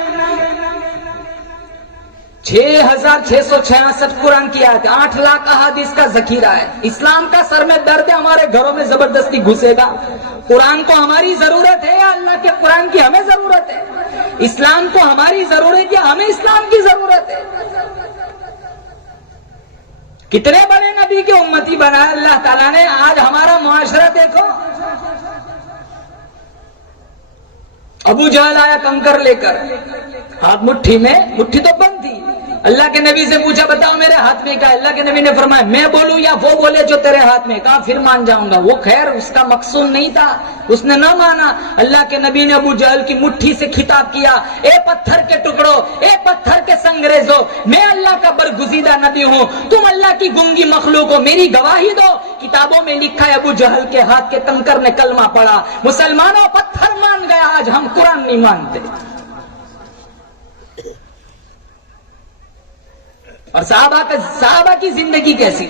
6666 قرآن کی آیت، 8 لاکھ احادیث کا ذخیرہ ہے. اسلام کا سر میں درد ہے، ہمارے گھروں میں زبردستی گھسے گا. قرآن کو ہماری ضرورت ہے یا اللہ کے قرآن کی ہمیں ضرورت ہے؟ اسلام کو ہماری ضرورت ہے یا ہمیں اسلام کی ضرورت ہے؟ کتنے بڑے نبی کے امتی بنائے اللہ تعالیٰ نے. آج ہمارا معاشرہ دیکھو. ابو جہل آیا کنکر لے کر، ہاتھ مٹھی میں، مٹھی تو بند تھی. اللہ کے نبی سے پوچھا بتاؤ میرے ہاتھ میں کیا ہے؟ اللہ کے نبی نے فرمایا میں بولوں یا وہ بولے جو تیرے ہاتھ میں. کہا پھر مان جاؤں گا. وہ خیر اس کا مقصود نہیں تھا، اس نے نہ مانا. اللہ کے نبی نے ابو جہل کی مٹھی سے خطاب کیا، اے پتھر کے ٹکڑوں، اے پتھر کے سنگریزوں، میں اللہ کا برگزیدہ نبی ہوں، تم اللہ کی گنگی مخلوق ہو، میری گواہی دو. کتابوں میں لکھا ہے ابو جہل کے ہاتھ کے کنکر نے کلمہ پڑھا. مسلمانوں پتھر مان گیا، آج ہم قرآن نہیں مانتے. اور صحابہ کی زندگی کیسی؟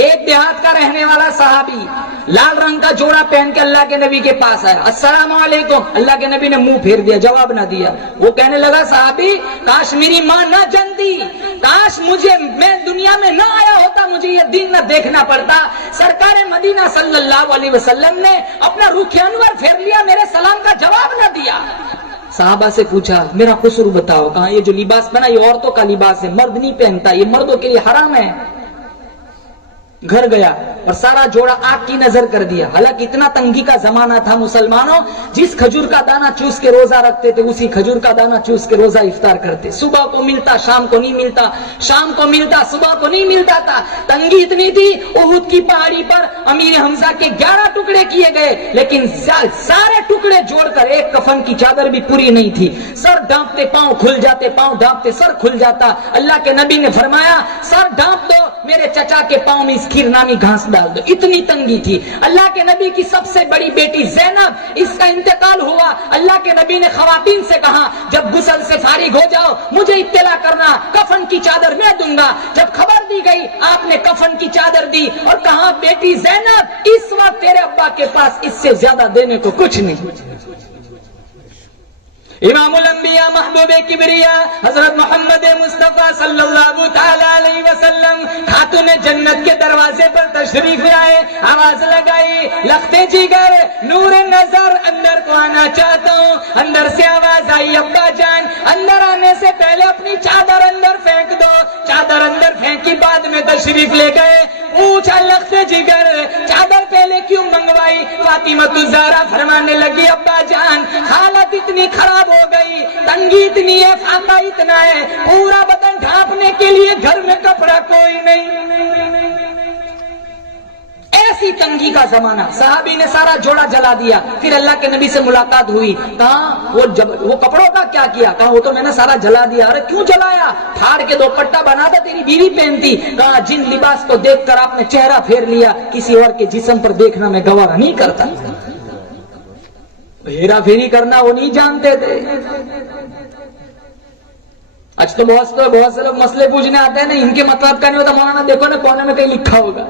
ایک دیہات کا رہنے والا صحابی لال رنگ کا جوڑا پہن کے اللہ کے نبی کے پاس آیا. السلام علیکم. اللہ کے نبی نے منہ پھیر دیا، جواب نہ دیا. وہ کہنے لگا صحابی کاش میری ماں نہ جانتی، کاش میں دنیا میں نہ آیا ہوتا، مجھے یہ دین نہ دیکھنا پڑتا. سرکار مدینہ صلی اللہ علیہ وسلم نے اپنا رخ انور پھیر لیا، میرے سلام کا جواب نہ دیا. صحابہ سے پوچھا میرا قصور بتاؤ. کہا یہ جو لباس پہنا یہ عورتوں کا لباس ہے، مرد نہیں پہنتا، یہ مردوں کے لیے حرام ہے. گھر گیا اور سارا جوڑا آگ کی نظر کر دیا. حالانکہ اتنا تنگی کا زمانہ تھا مسلمانوں، جس کھجور کا دانہ چوس کے روزہ رکھتے تھے اسی کھجور کا دانہ چوس کے روزہ افطار کرتے. صبح کو ملتا شام کو نہیں ملتا، شام کو ملتا صبح کو نہیں ملتا تھا. تنگی اتنی تھی احد کی پہاڑی پر امیر حمزہ کے 11 ٹکڑے کیے گئے، لیکن سارے ٹکڑے جوڑ کر ایک کفن کی چادر بھی پوری نہیں تھی. سر ڈانپتے پاؤں کھل جاتے، پاؤں ڈانپتے سر کھل جاتا. اللہ کے نبی نے فرمایا سر ڈانپ دو، میرے چچا کے پاؤں میں کھیر نامی گھاس ڈال دو. اتنی تنگی تھی. اللہ کے نبی کی سب سے بڑی بیٹی زینب، اس کا انتقال ہوا. اللہ کے نبی نے خواتین سے کہا جب غسل سے فارغ ہو جاؤ مجھے اطلاع کرنا، کفن کی چادر میں دوں گا. جب خبر دی گئی آپ نے کفن کی چادر دی اور کہا بیٹی زینب اس وقت تیرے ابا کے پاس اس سے زیادہ دینے کو کچھ نہیں. امام الانبیاء محبوب کبریا حضرت محمد مصطفیٰ صلی اللہ تعالی علیہ وسلم خاتون جنت کے دروازے پر تشریف لائے. آواز لگائی لختے جگر نور نظر اندر کو آنا چاہتا ہوں. اندر سے آواز آئی ابا جان اندر آنے سے پہلے اپنی چادر اندر پھینک دو. چادر اندر پھینکی بعد میں تشریف لے گئے. پوچھا لختے جگر چادر پہلے کیوں منگوائی؟ فاطمہ الزہرا فرمانے لگی ابا جان حالت اتنی خراب ہو گئی، تنگی اتنی ہے، فاقہ اتنا ہے، پورا بدن ڈھانپنے کے لیے گھر میں کپڑا کوئی نہیں. ایسی تنگی کا زمانہ. صحابی نے سارا جوڑا جلا دیا. پھر اللہ کے نبی سے ملاقات ہوئی. کہا وہ کپڑوں کا کیا کیا؟ کہا وہ تو میں نے سارا جلا دیا. ارے کیوں جلایا؟ پھاڑ کے دوپٹہ بنا تھا تیری بیوی پہنتی. کہا جن لباس کو دیکھ کر آپ نے چہرہ پھیر لیا کسی اور کے جسم پر دیکھنا میں گوارا نہیں کرتا. ہیرا پھیری کرنا وہ نہیں جانتے تھے. آج تو بہت سے لوگ مسئلے پوچھنے آتے ہیں نا، ان کے مطلب کا نہیں ہوتا. مولانا دیکھو نا کونے میں کہیں لکھا ہوگا.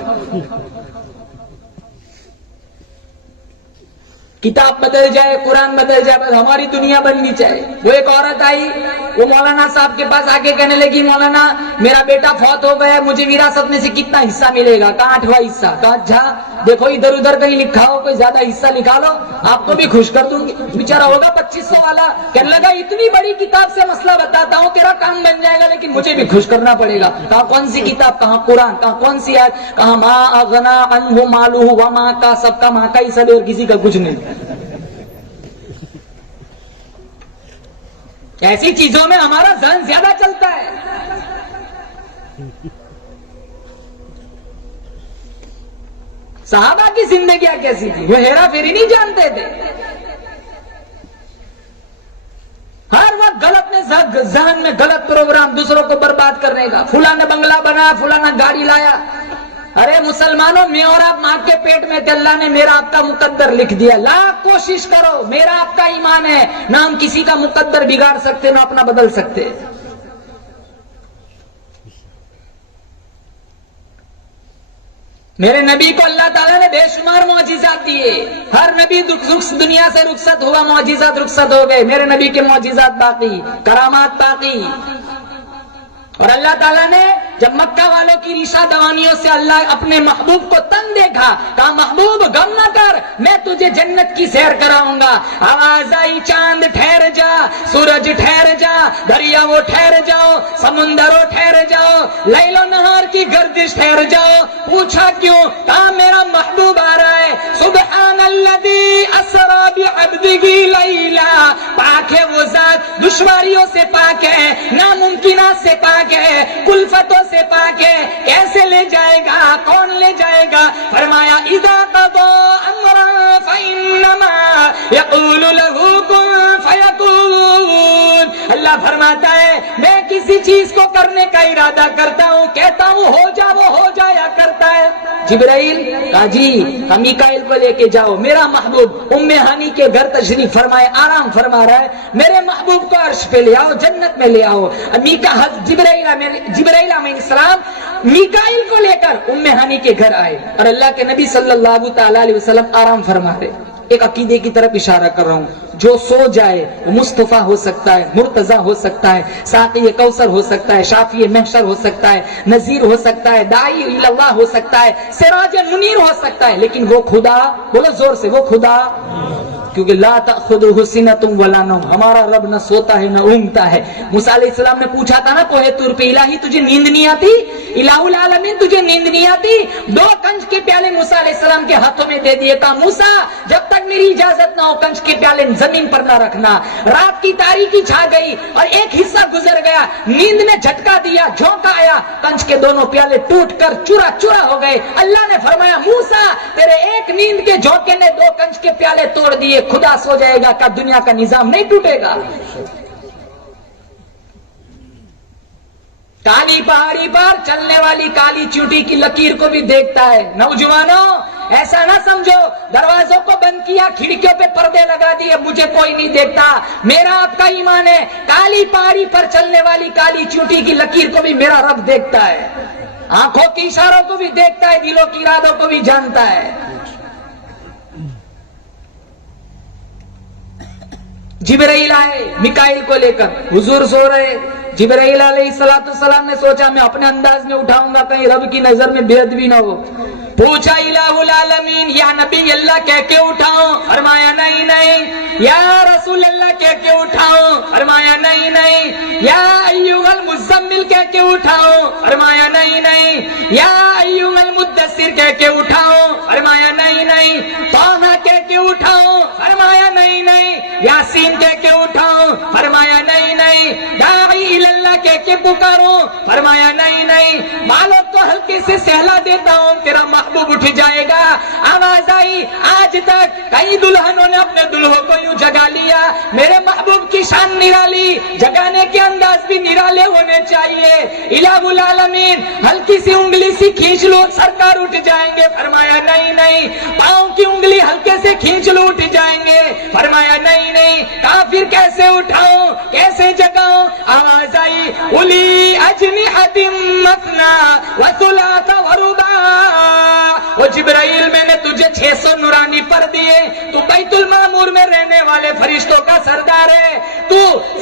کتاب بدل جائے، قرآن بدل جائے، بس ہماری دنیا بننی چاہیے. وہ ایک عورت آئی، وہ مولانا صاحب کے پاس آ کے کہنے لگی مولانا میرا بیٹا فوت ہو گیا، مجھے وراثت میں سے کتنا حصہ ملے گا؟ کہا 8واں حصہ. کہا اچھا دیکھو ادھر ادھر کہیں لکھا ہو، کوئی زیادہ حصہ نکالو آپ کو بھی خوش کر دوں گی. بیچارہ ہوگا 2500 والا. کہنے لگا اتنی بڑی کتاب سے مسئلہ بتاتا ہوں تیرا کام بن جائے گا، لیکن مجھے بھی خوش کرنا پڑے گا. کہا کون سی کتاب؟ کہا قرآن. کہا کون سی آیت؟ کہا ما اغنا عنہ مالہ وما کا، سب کا ماں کا حصہ دے اور کسی کا کچھ نہیں. ایسی چیزوں میں ہمارا ذہن زیادہ چلتا ہے. صحابہ کی زندگیاں کیسی تھی؟ وہ ہیرا پھیری نہیں جانتے تھے. ہر وقت غلط ذہن میں غلط پروگرام دوسروں کو برباد کرنے کا. فلاں نے بنگلہ بنایا، فلاں نے گاڑی لایا. ارے مسلمانوں، میں اور آپ ماں کے پیٹ میں تھے، اللہ نے میرا آپ کا مقدر لکھ دیا. لاکھ کوشش کرو، میرا آپ کا ایمان ہے، نہ ہم کسی کا مقدر بگاڑ سکتے نہ اپنا بدل سکتے. میرے نبی کو اللہ تعالیٰ نے بے شمار معجزات دیے. ہر نبی دنیا سے رخصت ہوا، معجزات رخصت ہو گئے، میرے نبی کے معجزات باقی، کرامات باقی. اور اللہ تعالیٰ نے جب مکہ والوں کی ریشہ دوانیوں سے اللہ اپنے محبوب کو تنگ دیکھا، کہا محبوب غم نہ کر، میں تجھے جنت کی سیر کراؤں گا. آواز آئی چاند ٹھہر جا، سورج ٹھہر جا، دریاؤں ٹھہر جاؤ، سمندروں ٹھہر جاؤ، لیل و نہار کی گردش ٹھہر جاؤ. پوچھا کیوں؟ کہا میرا محبوب آ رہا ہے. سبحان الذی اسری بعبدہ لیلا، پاک ہے وہ ذات، دشواریوں سے پاک ہے، ناممکنات سے پاک ہے، کلفتوں سے پاک ہے. کیسے لے جائے گا؟ کون لے جائے گا؟ فرمایا اذا قضى امرا فانما يقول له كن فيكون. اللہ فرماتا ہے میں کسی چیز کو کرنے کا ارادہ کرتا ہوں، کہتا ہوں ہو جا، وہ ہو جایا کرتا ہے. جبرائیل کہا جی ہم میکائیل کو لے کے جاؤ. میرا محبوب ام ہانی کے گھر تشریف فرمائے، آرام فرما رہا ہے. میرے محبوب کو عرش پہ لے آؤ، جنت میں لے آؤ. جبرائیل علیہ السلام میکائیل کو لے کر ام ہانی کے گھر آئے اور اللہ کے نبی صلی اللہ تعالی علیہ وسلم آرام فرما رہے. ایک عقیدے کی طرف اشارہ کر رہا ہوں، جو سو جائے وہ مصطفیٰ ہو سکتا ہے، مرتضی ہو سکتا ہے، ساقی کوثر ہو سکتا ہے، شافی محشر ہو سکتا ہے، نذیر ہو سکتا ہے، داعی اللہ ہو سکتا ہے، سراج منیر ہو سکتا ہے، لیکن وہ خدا، بولو زور سے، وہ خدا، کیونکہ لا تأخذہ سنۃ ولا نوم، ہمارا رب نہ سوتا ہے نہ اونگتا ہے. موسیٰ علیہ السلام نے پوچھا تھا نا کوہ طور پہ، الہی تجھے نیند نہیں آتی؟ الہ العالمین تجھے نیند نہیں آتی؟ 2 کنج کے پیالے موسیٰ علیہ السلام کے ہاتھوں میں دے دیے، کہا موسیٰ جب تک میری اجازت نہ ہو کنج کے پیالے زمین پر نہ رکھنا. رات کی تاریکی چھا گئی اور ایک حصہ گزر گیا، نیند نے جھٹکا دیا، جھونکا آیا، کنج کے دونوں پیالے ٹوٹ کر چورا چورا ہو گئے. اللہ نے فرمایا موسیٰ تیرے ایک نیند کے جھونکے نے 2 کنج کے پیالے توڑ دیے، خدا سو جائے گا کہ دنیا کا نظام نہیں ٹوٹے گا. کالی پہاڑی پر چلنے والی کالی چیونٹی کی لکیر کو بھی دیکھتا ہے. نوجوانوں ایسا نہ سمجھو دروازوں کو بند کیا، کھڑکیوں پہ پردے لگا دیے، مجھے کوئی نہیں دیکھتا. میرا آپ کا ایمان ہے کالی پہاڑی پر چلنے والی کالی چیونٹی کی لکیر کو بھی میرا رب دیکھتا ہے، آنکھوں کی اشاروں کو بھی دیکھتا ہے، دلوں کی ارادوں کو بھی جانتا ہے. جبرائیل آئے میکائیل کو لے کر، حضور سو رہے. جبرائیل علیہ السلام نے سوچا میں اپنے انداز میں اٹھاؤں گا کہیں رب کی نظر میں بے ادبی نہ ہو. پوچھا الہ العالمین یا نبی اللہ کہہ کے اٹھاؤں؟ فرمایا نہیں نہیں. یا رسول اللہ کہہ کے اٹھاؤں؟ فرمایا نہیں نہیں. یا ایھا المزمل کہہ کے اٹھاؤں؟ فرمایا نہیں نہیں. یا ایھا المدثر کہہ کے اٹھاؤں؟ فرمایا نہیں نہیں. طٰہٰ کہہ کے اٹھاؤں؟ فرمایا نہیں نہیں. یاسین کہہ کے اٹھاؤں؟ فرمایا نہیں نہیں. داعی اللہ کہہ کے پکاروں؟ فرمایا نہیں نہیں. بالوں کو ہلکے سے سہلا دیتا ہوں، تیرا محبوب اٹھ جائے گا. آواز آئی آج تک کئی دلہنوں نے اپنے دلہوں کو یوں جگا لیا. میرے محبوب کی شان نرالی، جگانے کے انداز بھی نرالے ہونے چاہیے. الہ العالمین ہلکی سی انگلی سی کھینچ لو سرکار اٹھ جائیں گے؟ فرمایا نہیں نہیں. پاؤں کی انگلی ہلکے سے کھینچ لو اٹھ جائیں گے؟ فرمایا نہیں نہیں. کافر کیسے اٹھاؤں، کیسے جگاؤں؟ آواز آئی الی اجنحۃ مثنی وثلاث ورباع. او جبرائیل میں نے تجھے 600 نورانی پر دیے، تو بیت المعمور میں رہنے والے فرشتوں کا سردار ہے، تو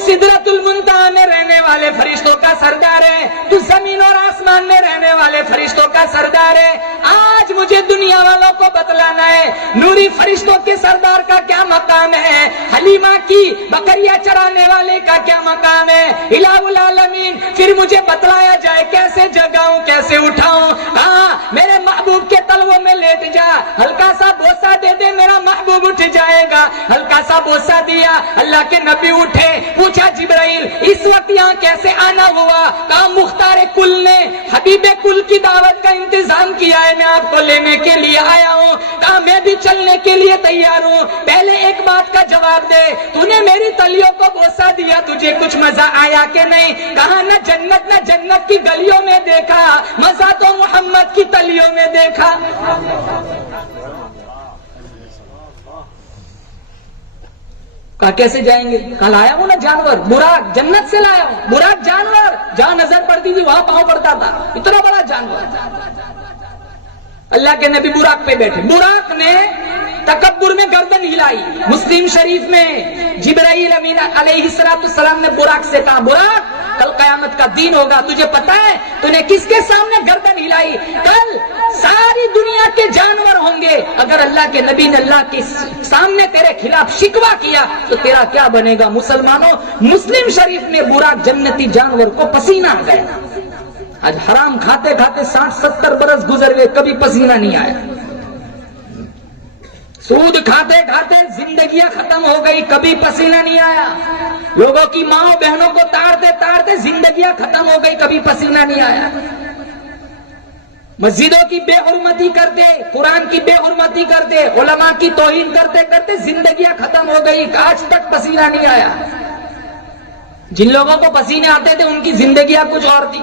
سدرۃ المنتہی میں رہنے والے فرشتوں کا سردار ہے، تو زمین اور آسمان میں رہنے والے فرشتوں کا سردار ہے. آج مجھے دنیا والوں کو بتلانا ہے نوری فرشتوں کے سردار کا کیا مقام ہے، حلیمہ کی بکریاں چرانے والے کا کیا مقام ہے. الہ العالمین پھر مجھے بتلایا جائے کیسے جگاؤں، کیسے اٹھاؤں. ہاں میرے محبوب کے تلووں میں لیٹ جا، ہلکا سا بوسہ دے دے، میرا محبوب اٹھ جائے گا. ہلکا سا بوسہ دیا، اللہ کے نبی اٹھے. پوچھا جبرائیل اس وقت یہاں کیسے آنا ہوا؟ کہا مختار کل نے حبیب کل کی دعوت کا انتظام کیا ہے، میں آپ کو لینے کے لیے آیا ہوں. کہا میں بھی چلنے کے لیے تیار ہوں. پہلے ایک بات کا جواب دے، تو نے میری تلیوں کو بوسہ دیا، تجھے کچھ مزہ آیا کہ نہیں؟ کہا نہ جنت کی گلیوں میں دیکھا، مزہ تو محمد کی تلیوں میں دیکھا. کہا کیسے جائیں گے؟ کل آیا ہوں نا جانور، براق جنت سے لایا ہوں، براق جانور جہاں نظر پڑتی تھی وہاں پاؤں پڑتا تھا، اتنا بڑا جانور. اللہ کے نبی براق پہ بیٹھے، براق نے تکبر میں گردن ہلائی. مسلم شریف میں جبرائیل امین علیہ السلام نے براق سے کہا براق کل قیامت کا دن ہوگا، تجھے پتا ہے تو نے کس کے سامنے گردن ہلائی؟ کل ساری دنیا کے جانور ہوں گے، اگر اللہ کے نبی نے اللہ کے سامنے تیرے خلاف شکوہ کیا تو تیرا کیا بنے گا؟ مسلمانوں، مسلم شریف میں براق جنتی جانور کو پسینہ آ گیا. آج حرام کھاتے کھاتے 60-70 برس گزر گئے، کبھی پسینہ نہیں آیا. سود کھاتے کھاتے زندگیاں ختم ہو گئی، کبھی پسینہ نہیں آیا. لوگوں کی ماں بہنوں کو تاڑتے تاڑتے زندگیاں ختم ہو گئی، کبھی پسینہ نہیں آیا. مسجدوں کی بے حرمتی کرتے، قرآن کی بے حرمتی کرتے، علماء کی توہین کرتے کرتے زندگیاں ختم ہو گئی، آج تک پسینہ نہیں آیا. جن لوگوں کو پسینے آتے تھے ان کی زندگیاں کچھ اور تھی.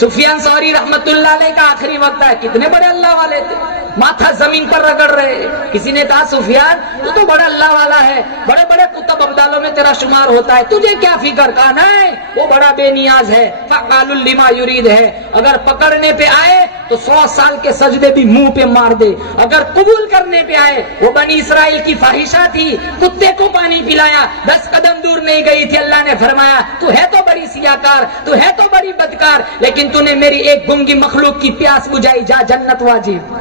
سفیان ثوری رحمت اللہ علیہ کا آخری وقت ہے، کتنے بڑے اللہ والے تھے، ماتھا زمین پر رگڑ رہے. کسی نے کہا سفیان تو تو بڑا اللہ والا ہے، بڑے بڑے کتب ابدالوں میں تیرا شمار ہوتا ہے، تجھے کیا فکر؟ کہا نہیں، وہ بڑا بے نیاز ہے، فعال لما یرید ہے. اگر پکڑنے پہ آئے تو 100 سال کے سجدے بھی منہ پہ مار دے. اگر قبول کرنے پہ آئے، وہ بنی اسرائیل کی فاحشہ تھی، کتے کو پانی پلایا، 10 قدم دور نہیں گئی تھی، اللہ نے فرمایا تو ہے تو بڑی سیاکار، تو ہے تو بڑی بدکار، لیکن تو نے میری ایک گنگی مخلوق کی پیاس بجھائی، جا جنت واجب.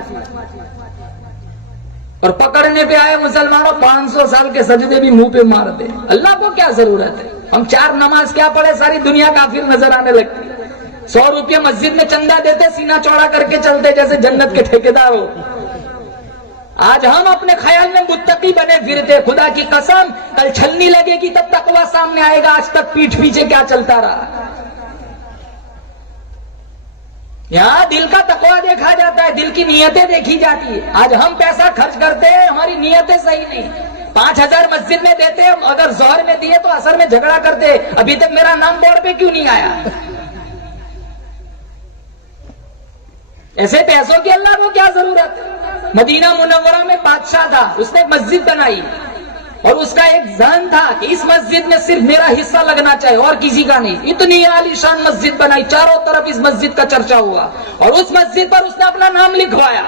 اور پکڑنے پہ آئے مسلمانوں 500 سال کے سجدے بھی منہ پہ مار دے. اللہ کو کیا ضرورت ہے؟ ہم 4 نماز کیا پڑھے، ساری دنیا کافر نظر آنے لگتی. 100 روپیہ مسجد میں چندہ دیتے، سینہ چوڑا کر کے چلتے جیسے جنت کے ٹھیکیدار ہو. آج ہم اپنے خیال میں متقی بنے پھرتے. خدا کی قسم کل چھلنی لگے گی تب تقویٰ سامنے آئے گا. آج تک پیٹھ پیچھے کیا چلتا رہا؟ یہاں دل کا تقویٰ دیکھا جاتا ہے، دل کی نیتیں دیکھی جاتی ہے. آج ہم پیسہ خرچ کرتے ہیں، ہماری نیتیں صحیح نہیں. 5000 مسجد میں دیتے ہیں، اگر ظہر میں دیے تو عصر میں جھگڑا کرتے، ابھی تک میرا نام بورڈ پہ کیوں نہیں آیا؟ ایسے پیسوں کی اللہ کو کیا ضرورت ہے؟ مدینہ منورہ میں بادشاہ تھا، اس نے مسجد بنائی اور اس کا ایک ذہن تھا کہ اس مسجد میں صرف میرا حصہ لگنا چاہیے اور کسی کا نہیں. اتنی عالی شان مسجد بنائی، چاروں طرف اس مسجد کا چرچا ہوا اور اس مسجد پر اس نے اپنا نام لکھوایا.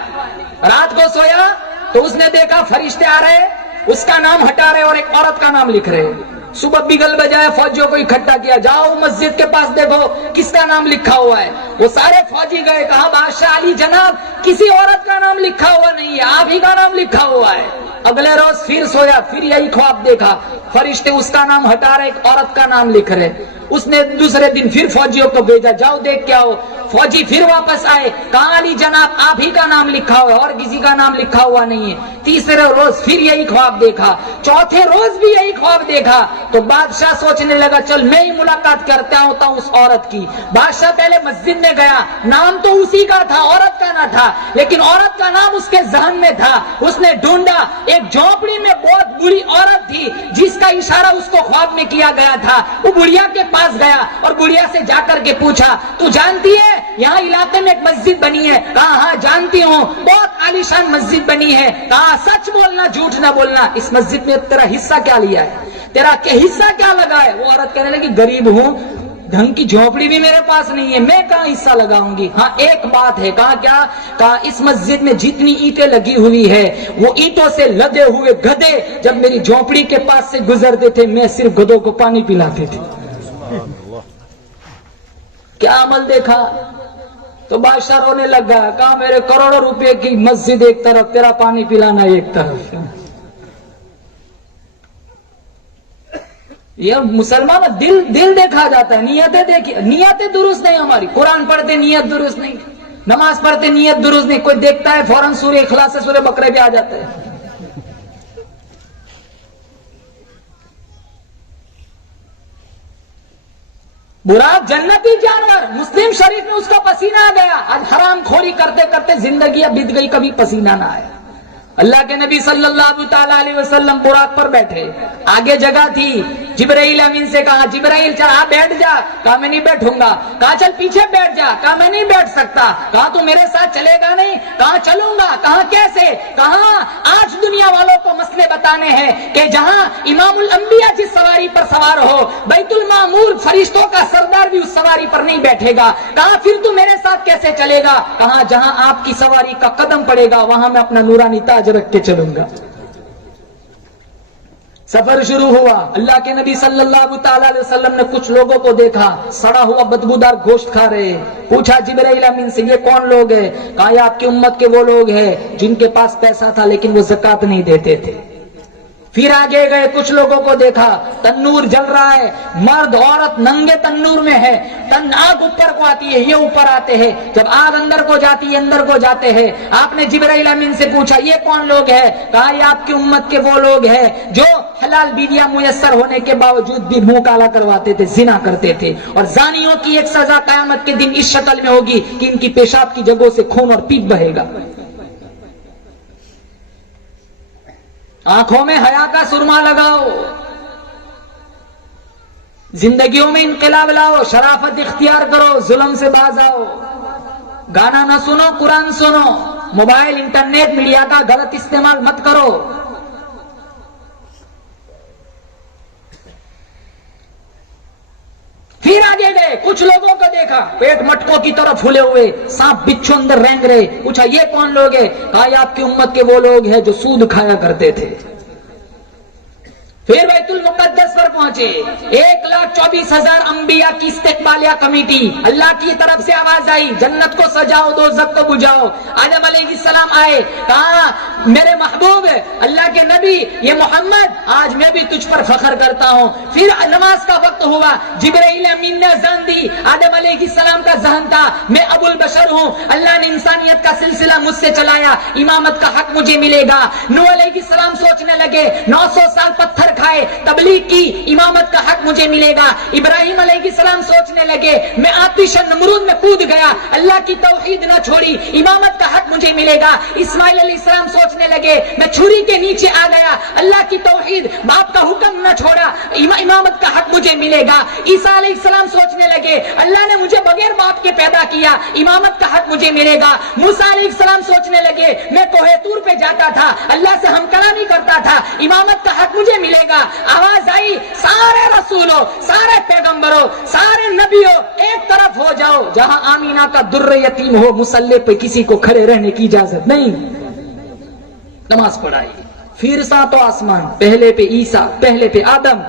رات کو سویا تو اس نے دیکھا فرشتے آ رہے، اس کا نام ہٹا رہے اور ایک عورت کا نام لکھ رہے. صبح بگل بجائے فوجیوں کو اکٹھا کیا، جاؤ مسجد کے پاس دیکھو کس کا نام لکھا ہوا ہے. وہ سارے فوجی گئے، کہا بادشاہ علی جناب کسی عورت کا نام لکھا ہوا نہیں ہے، آپ ہی کا نام لکھا ہوا ہے. اگلے روز پھر سویا، پھر یہی خواب دیکھا، فرشتے اس کا نام ہٹا رہے، ایک عورت کا نام لکھ رہے. اس نے دوسرے دن پھر فوجیوں کو بھیجا، جاؤ دیکھ کے آؤ. فوجی پھر واپس آئے، کہا علی جناب آپ ہی کا نام لکھا ہوا ہے اور کسی کا نام لکھا ہوا نہیں ہے. تیسرے روز پھر یہی خواب دیکھا، چوتھے روز بھی یہی خواب دیکھا. تو بادشاہ سوچنے لگا چل میں ہی ملاقات کرتا ہوتا ہوں اس عورت کی. بادشاہ پہلے مسجد میں گیا، نام تو اسی کا تھا، عورت کا نہ تھا، لیکن عورت کا نام اس کے ذہن میں تھا. اس نے ڈھونڈا، ایک جھونپڑی میں بہت بری عورت تھی جس کا اشارہ اس کو خواب میں کیا گیا تھا. وہ بڑھیا کے پاس گیا اور بڑھیا سے جا کر کے پوچھا تو جانتی ہے یہاں علاقے میں ایک مسجد بنی ہے؟ کہا ہاں جانتی ہوں، بہت عالیشان مسجد بنی ہے. کہا سچ بولنا جھوٹ نہ بولنا، اس مسجد میں تیرا حصہ کیا لیا ہے، تیرا حصہ کیا لگا ہے؟ وہ عورت کہنے لگی غریب ہوں، ڈھنگ کی جھونپڑی بھی میرے پاس نہیں ہے، میں کہاں حصہ لگاؤں گی. ہاں ایک بات ہے. کہا کیا؟ کہا اس مسجد میں جتنی اینٹیں لگی ہوئی ہے وہ اینٹوں سے لدے ہوئے گدھے جب میری جھونپڑی کے پاس سے گزرتے تھے میں صرف گدھوں کو پانی پلاتے تھے. کیا عمل دیکھا؟ تو بادشاہ رونے لگا، کہا میرے کروڑوں روپے کی مسجد ایک طرف، تیرا پانی پلانا ایک طرف. یہ مسلمان دل دیکھا جاتا ہے، نیتیں دیکھی، نیتیں درست نہیں ہماری. قرآن پڑھتے نیت درست نہیں، نماز پڑھتے نیت درست نہیں. کوئی دیکھتا ہے فوراً سورہ اخلاص سے سورہ بقرہ بھی آ جاتا ہے. براق جنتی جانور، مسلم شریف میں اس کا پسینہ آ گیا. آج حرام خوری کرتے کرتے زندگیاں بیت گئی، کبھی پسینہ نہ آیا. اللہ کے نبی صلی اللہ تعالی علیہ وسلم براق پر بیٹھے، آگے جگہ تھی، جبرائیل امین سے کہا جبرائیل چل بیٹھ جا، کہا میں نہیں بیٹھوں گا، کہا چل پیچھے بیٹھ جا، کہا میں نہیں بیٹھ سکتا، کہا تو میرے ساتھ چلے گا نہیں، کہا چلوں گا، کہا کیسے، کہا آج دنیا والوں کو مسئلے بتانے ہیں کہ جہاں امام الانبیاء جس سواری پر سوار ہو، بیت المعمور فرشتوں کا سردار بھی اس سواری پر نہیں بیٹھے گا، کہا پھر تو میرے ساتھ کیسے چلے گا، کہا جہاں آپ کی سواری کا قدم پڑے گا وہاں میں اپنا نورانی تاج رکھ کے چلوں گا۔ سفر شروع ہوا، اللہ کے نبی صلی اللہ تعالی علیہ وسلم نے کچھ لوگوں کو دیکھا سڑا ہوا بدبودار گوشت کھا رہے، پوچھا جبرائیل امین سے یہ کون لوگ ہیں، کہا یہ آپ کی امت کے وہ لوگ ہیں جن کے پاس پیسہ تھا لیکن وہ زکات نہیں دیتے تھے۔ پھر آگے گئے، کچھ لوگوں کو دیکھا تنور جل رہا ہے، مرد عورت ننگے تنور میں ہے، آگ اوپر کو آتی ہے، یہ اوپر آتے ہیں، جب آگ اندر کو جاتی ہے اندر کو جاتے ہیں۔ آپ نے جبرائیل امین سے پوچھا یہ کون لوگ ہیں، کہا یہ آپ کی امت کے وہ لوگ ہیں جو حلال بیویاں میسر ہونے کے باوجود بھی منہ کالا کرواتے تھے، زنا کرتے تھے، اور زانیوں کی ایک سزا قیامت کے دن اس شکل میں ہوگی کہ ان کی پیشاب کی جگہوں سے خون اور پیپ بہے گا۔ آنکھوں میں حیا کا سرما لگاؤ، زندگیوں میں انقلاب لاؤ، شرافت اختیار کرو، ظلم سے باز آؤ، گانا نہ سنو، قرآن سنو، موبائل انٹرنیٹ میڈیا کا غلط استعمال مت کرو۔ پھر آگے گئے، کچھ لوگوں کو دیکھا پیٹ مٹکوں کی طرف پھولے ہوئے، سانپ بچھو اندر رینگ رہے، پوچھا یہ کون لوگ ہیں، کہا یہ آپ کی امت کے وہ لوگ ہیں جو سود کھایا کرتے تھے۔ پھر بیت المقدس پر پہنچے، 1,24,000 انبیاء کی استقبالیہ کمیٹی، اللہ کی طرف سے آواز آئی جنت کو سجاؤ دوزخ کو بجھاؤ۔ آدم علیہ السلام آئے، کہا میرے محبوب اللہ کے نبی یہ محمد آج میں بھی تجھ پر فخر کرتا ہوں۔ پھر نماز کا وقت ہوا، جبرائیل امین نے اذان دی، آدم علیہ السلام کا ذہن تھا میں ابو البشر ہوں، اللہ نے انسانیت کا سلسلہ مجھ سے چلایا، امامت کا حق مجھے ملے گا۔ نوح علیہ السلام سوچنے لگے 900 سال پتھر کھائے، تبلیغ کی، امامت کا حق مجھے ملے گا۔ ابراہیم علیہ السلام سوچنے لگے میں آتش نمرود میں کود گیا، اللہ کی توحید نہ چھوڑی، امامت کا حق مجھے ملے گا۔ اسماعیل علیہ السلام سوچنے لگے میں چھری کے نیچے آ گیا، اللہ کی توحید، باپ کا حکم نہ چھوڑا، امامت کا حق مجھے ملے گا۔ عیسیٰ علیہ السلام سوچنے لگے اللہ نے مجھے بغیر باپ کے پیدا کیا، امامت کا حق مجھے ملے گا۔ موسیٰ علیہ السلام سوچنے لگے میں کوہ طور پہ جاتا تھا، اللہ سے ہم کلامی کرتا تھا، امامت کا حق مجھے ملے گا۔ آواز آئی سارے رسولوں، سارے پیغمبروں، سارے نبیوں ایک طرف ہو جاؤ، جہاں آمینہ کا در یتیم ہو مصلی پہ کسی کو کھڑے رہنے کی اجازت نہیں۔ نماز پڑھائی، پھر ساتوں آسمان، پہلے پہ عیسیٰ، پہلے پہ آدم،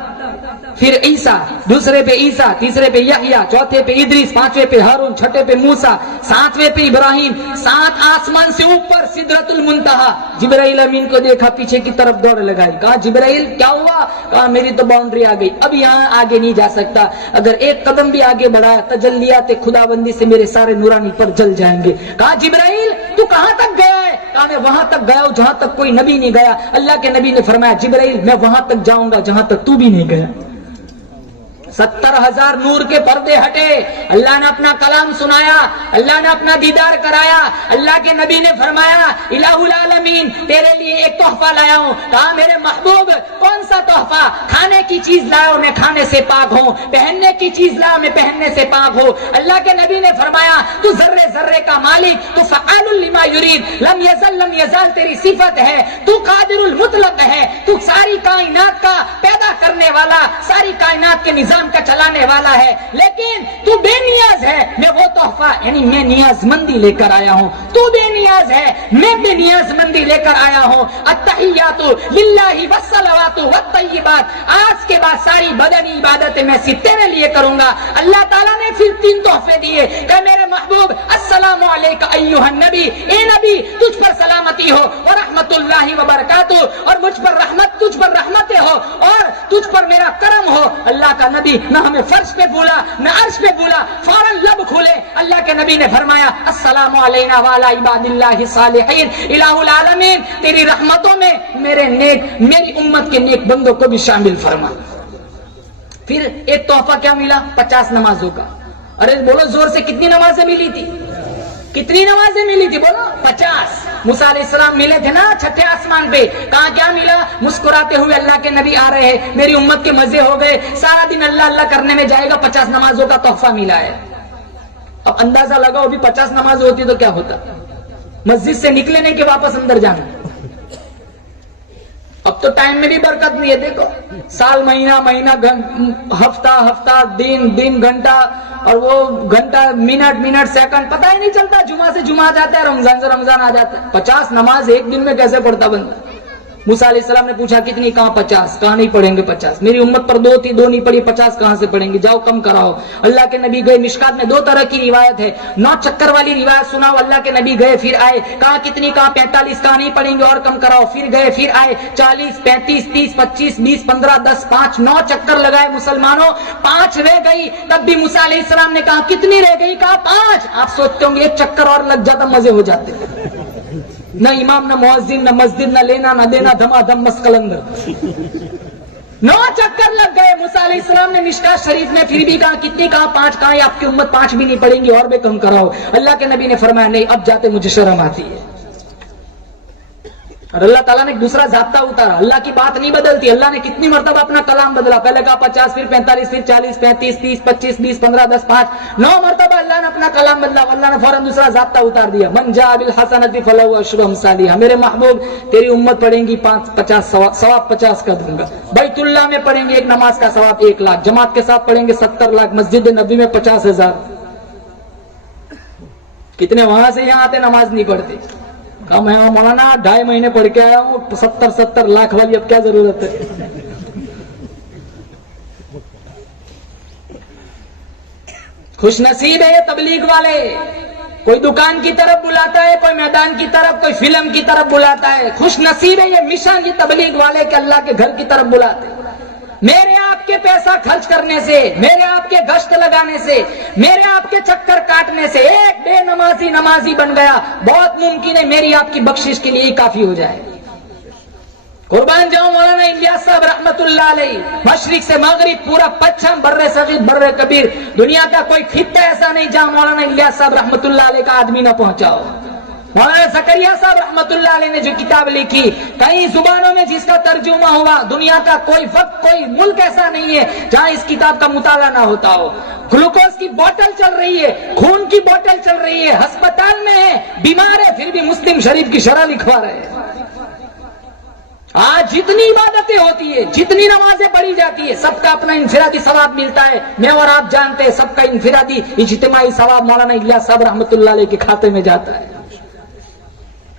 پھر عیسیٰ، دوسرے پہ عیسیٰ، تیسرے پہ یحییٰ، چوتھے پہ ادریس، پانچویں پہ ہارون، چھٹے پہ موسیٰ، ساتویں پہ ابراہیم، 7 آسمان سے اوپر سدرۃ المنتہا۔ جبرائیل امین کو دیکھا، پیچھے کی طرف دوڑ لگائی، کہا جبرائیل کیا ہوا، کہا میری تو باؤنڈری آ گئی، اب یہاں آگے نہیں جا سکتا، اگر ایک قدم بھی آگے بڑھایا تجلیات خداوندی سے میرے سارے نورانی پر جل جائیں گے۔ کہا جبرائیل تو کہاں تک گیا ہے، کہا میں وہاں تک گیا ہوں جہاں تک کوئی نبی نہیں گیا۔ اللہ کے نبی نے فرمایا جبرائیل میں وہاں تک جاؤں گا جہاں تک تو بھی نہیں گیا۔ 70,000 نور کے پردے ہٹے، اللہ نے اپنا کلام سنایا، اللہ نے اپنا دیدار کرایا۔ اللہ کے نبی نے فرمایا الہ العالمین تیرے لیے ایک تحفہ لایا ہوں۔ کہا میرے محبوب کون سا تحفہ، کھانے کی چیز لاؤ میں کھانے سے پاک ہوں، پہننے کی چیز لاؤ میں پہننے سے پاک ہوں۔ اللہ کے نبی نے فرمایا تو ذرے ذرے کا مالک، تو فعال لما یرید، لم یزل لم یزال تیری صفت ہے، تو قادر المطلق ہے، تو ساری کائنات کا پیدا کرنے والا، ساری کائنات کے نظام کا چلانے والا ہے، لیکن تو بے نیاز ہے، میں وہ تحفہ یعنی میں نیاز مندی لے کر آیا ہوں، تو بے نیاز ہے میں بے نیاز مندی لے کر آیا ہوں۔ التحیات للہ والصلوات والطیبات، آج کے بعد ساری بدنی عبادتیں میں صرف تیرے لیے کروں گا۔ اللہ تعالیٰ نے پھر 3 تحفے دیے کہ میرے محبوب السلام علیک ایھا النبی، اے نبی تجھ پر سلامتی ہو، ورحمت اللہ وبرکاتہ، اور مجھ پر رحمت، تجھ پر رحمتیں ہو، اور تجھ پر میرا کرم ہو۔ اللہ کا نبی نہ ہمیں فرش پہ بولا نہ عرش پہ بولا، فوراً لب کھولے، اللہ کے نبی نے فرمایا السلام علینا وعلی عباد اللہ الصالحین، الہ العالمین تیری رحمتوں میں میری امت کے نیک بندوں کو بھی شامل فرما۔ پھر ایک تحفہ کیا ملا، 50 نمازوں کا۔ ارے بولو زور سے، کتنی نمازیں ملی تھی؟ کتنی نمازیں ملی تھی بولو؟ 50. موسیٰ علیہ السلام ملے تھے نا چھٹے آسمان پہ. کہاں کیا ملا؟ مسکراتے ہوئے اللہ کے نبی آ رہے ہیں, میری امت کے مزے ہو گئے, سارا دن اللہ اللہ کرنے میں جائے گا, 50 نمازوں کا تحفہ ملا ہے. اب اندازہ لگاؤ ابھی 50 نماز ہوتی تو کیا ہوتا؟ مسجد سے نکلے نہیں کہ واپس اندر جانا. اب تو ٹائم میں بھی برکت نہیں ہے. دیکھو سال, مہینہ مہینہ, ہفتہ ہفتہ, دن گھنٹہ, اور وہ گھنٹہ منٹ سیکنڈ پتہ ہی نہیں چلتا. جمعہ سے جمعہ جاتا ہے, رمضان سے رمضان آ جاتا ہے. 50 نماز ایک دن میں کیسے پڑھتا بندہ؟ موسیٰ علیہ السلام نے پوچھا کتنی؟ کہاں 50. کہاں نہیں پڑھیں گے 50, میری امت پر 2 تھی, 2 نہیں پڑھی, 50 کہاں سے پڑھیں گے؟ جاؤ کم کراؤ. اللہ کے نبی گئے. مشکات میں 2 طرح کی روایت ہے. 9 چکر والی روایت سناؤ, اللہ کے نبی گئے پھر آئے, کہاں کتنی؟ کہاں 45. کہاں نہیں پڑھیں گے اور کم کراؤ. پھر گئے پھر آئے, 40, 35, 30, 25, 20, 15, 10, 5, 9 چکر لگائے مسلمانوں. 5 رہ گئی. تب بھی موسیٰ علیہ السلام نے کہا کتنی رہ گئی؟ کہا 5. آپ سوچتے ہوں گے 1 چکر اور لگ جاتا مزے ہو جاتے. نہ امام, نہ مؤذن, نہ مسجد, نہ لینا نہ دینا, دھما دھم مسکلندر. 9 چکر لگ گئے. موسیٰ علیہ السلام نے مشکات شریف میں پھر بھی کہا کتنی؟ کہا 5. کہا آپ کی امت 5 بھی نہیں پڑھیں گی, اور بھی کم کراؤ. اللہ کے نبی نے فرمایا نہیں, اب جاتے مجھے شرم آتی ہے. اور اللہ تعالیٰ نے ایک دوسرا ضابطہ اتارا. اللہ کی بات نہیں بدلتی. اللہ نے کتنی مرتبہ اپنا کلام بدلا. پہلے کہا 50, پھر 45, پھر 40, 35, 30, 25, 20, 15, 10, 5, 9 مرتبہ اللہ نے اپنا کلام بدلا. اللہ نے فوراً دوسرا ضابطہ اتار دیا. من جاء بالحسنۃ فلہ عشر امثالھا. میرے محبوب تیری امت پڑھیں گی 50 ثواب 50 کا دوں گا. بیت اللہ میں پڑھیں گے ایک نماز کا ثواب 1 لاکھ. جماعت کے ساتھ پڑھیں گے 70 لاکھ. مسجد نبوی میں 50,000. کتنے وہاں سے یہاں آتے نماز نہیں پڑھتے. کہا میں مولانا 2.5 مہینے پڑھ کے آیا ہوں, 70 لاکھ والی اب کیا ضرورت ہے. خوش نصیب ہے یہ تبلیغ والے. کوئی دکان کی طرف بلاتا ہے, کوئی میدان کی طرف, کوئی فلم کی طرف بلاتا ہے. خوش نصیب ہے یہ مشن, یہ تبلیغ والے کہ اللہ کے گھر کی طرف بلاتے ہیں. میرے آپ کے پیسہ خرچ کرنے سے, میرے آپ کے گشت لگانے سے, میرے آپ کے چکر کاٹنے سے ایک بے نمازی بن گیا, بہت ممکن ہے میری آپ کی بخشش کے لیے ہی کافی ہو جائے. قربان جاؤں مولانا الیاس صاحب رحمت اللہ علیہ. مشرق سے مغرب پورا پچھم, بر صغیر بر کبیر, دنیا کا کوئی خطہ ایسا نہیں جہاں مولانا الیاس صاحب رحمت اللہ علیہ کا آدمی نہ پہنچا ہو. مولانا زکریا صاحب رحمت اللہ علیہ نے جو کتاب لکھی, کئی زبانوں میں جس کا ترجمہ ہوا, دنیا کا کوئی وقت, کوئی ملک ایسا نہیں ہے جہاں اس کتاب کا مطالعہ نہ ہوتا ہو. گلوکوز کی بوتل چل رہی ہے, خون کی بوتل چل رہی ہے, ہسپتال میں ہے, بیمار ہے, پھر بھی مسلم شریف کی شرح لکھوا رہے ہیں. آج جتنی عبادتیں ہوتی ہے, جتنی نمازیں پڑھی جاتی ہے, سب کا اپنا انفرادی ثواب ملتا ہے. میں اور آپ جانتے ہیں سب کا انفرادی اجتماعی ثواب مولانا الیاس صاحب رحمت اللہ علیہ کے کھاتے میں جاتا ہے.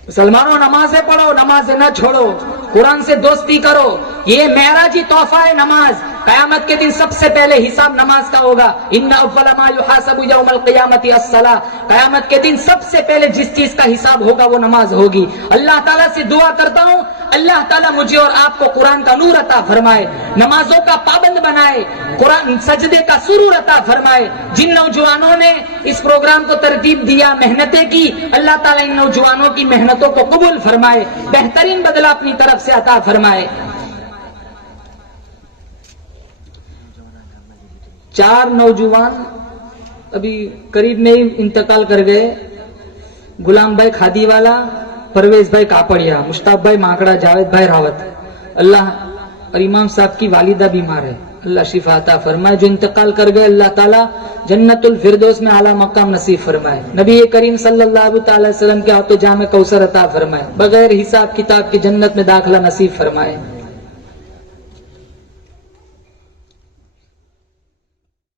مسلمانوں نمازیں پڑھو, نمازیں نہ چھوڑو, قرآن سے دوستی کرو. یہ معراجی تحفہ ہے نماز. قیامت کے دن سب سے پہلے حساب نماز کا ہوگا. ان اول ما یحاسب یوم القیامت الصلاۃ. قیامت کے دن سب سے پہلے جس چیز کا حساب ہوگا وہ نماز ہوگی. اللہ تعالیٰ سے دعا کرتا ہوں اللہ تعالیٰ مجھے اور آپ کو قرآن کا نور عطا فرمائے, نمازوں کا پابند بنائے, قرآن سجدے کا سرور عطا فرمائے. جن نوجوانوں نے اس پروگرام کو ترتیب دیا, محنتیں کی, اللہ تعالیٰ ان نوجوانوں کی محنتوں کو قبول فرمائے, بہترین بدلہ اپنی طرف سے عطا فرمائے. 4 نوجوان ابھی قریب میں ہی انتقال کر گئے. غلام بھائی کھادی والا, پرویز بھائی کاپڑیا, مشتاق بھائی مانکڑا, جاوید بھائی راوت. اللہ, اور امام صاحب کی والدہ بیمار ہے, اللہ شفا عطا فرمائے. جو انتقال کر گئے اللہ تعالیٰ جنت الفردوس میں اعلیٰ مقام نصیب فرمائے. نبی کریم صلی اللہ تعالی وسلم کے ہاتھوں جام کوثر عطا فرمائے. بغیر حساب کتاب کی جنت میں داخلہ نصیب فرمائے.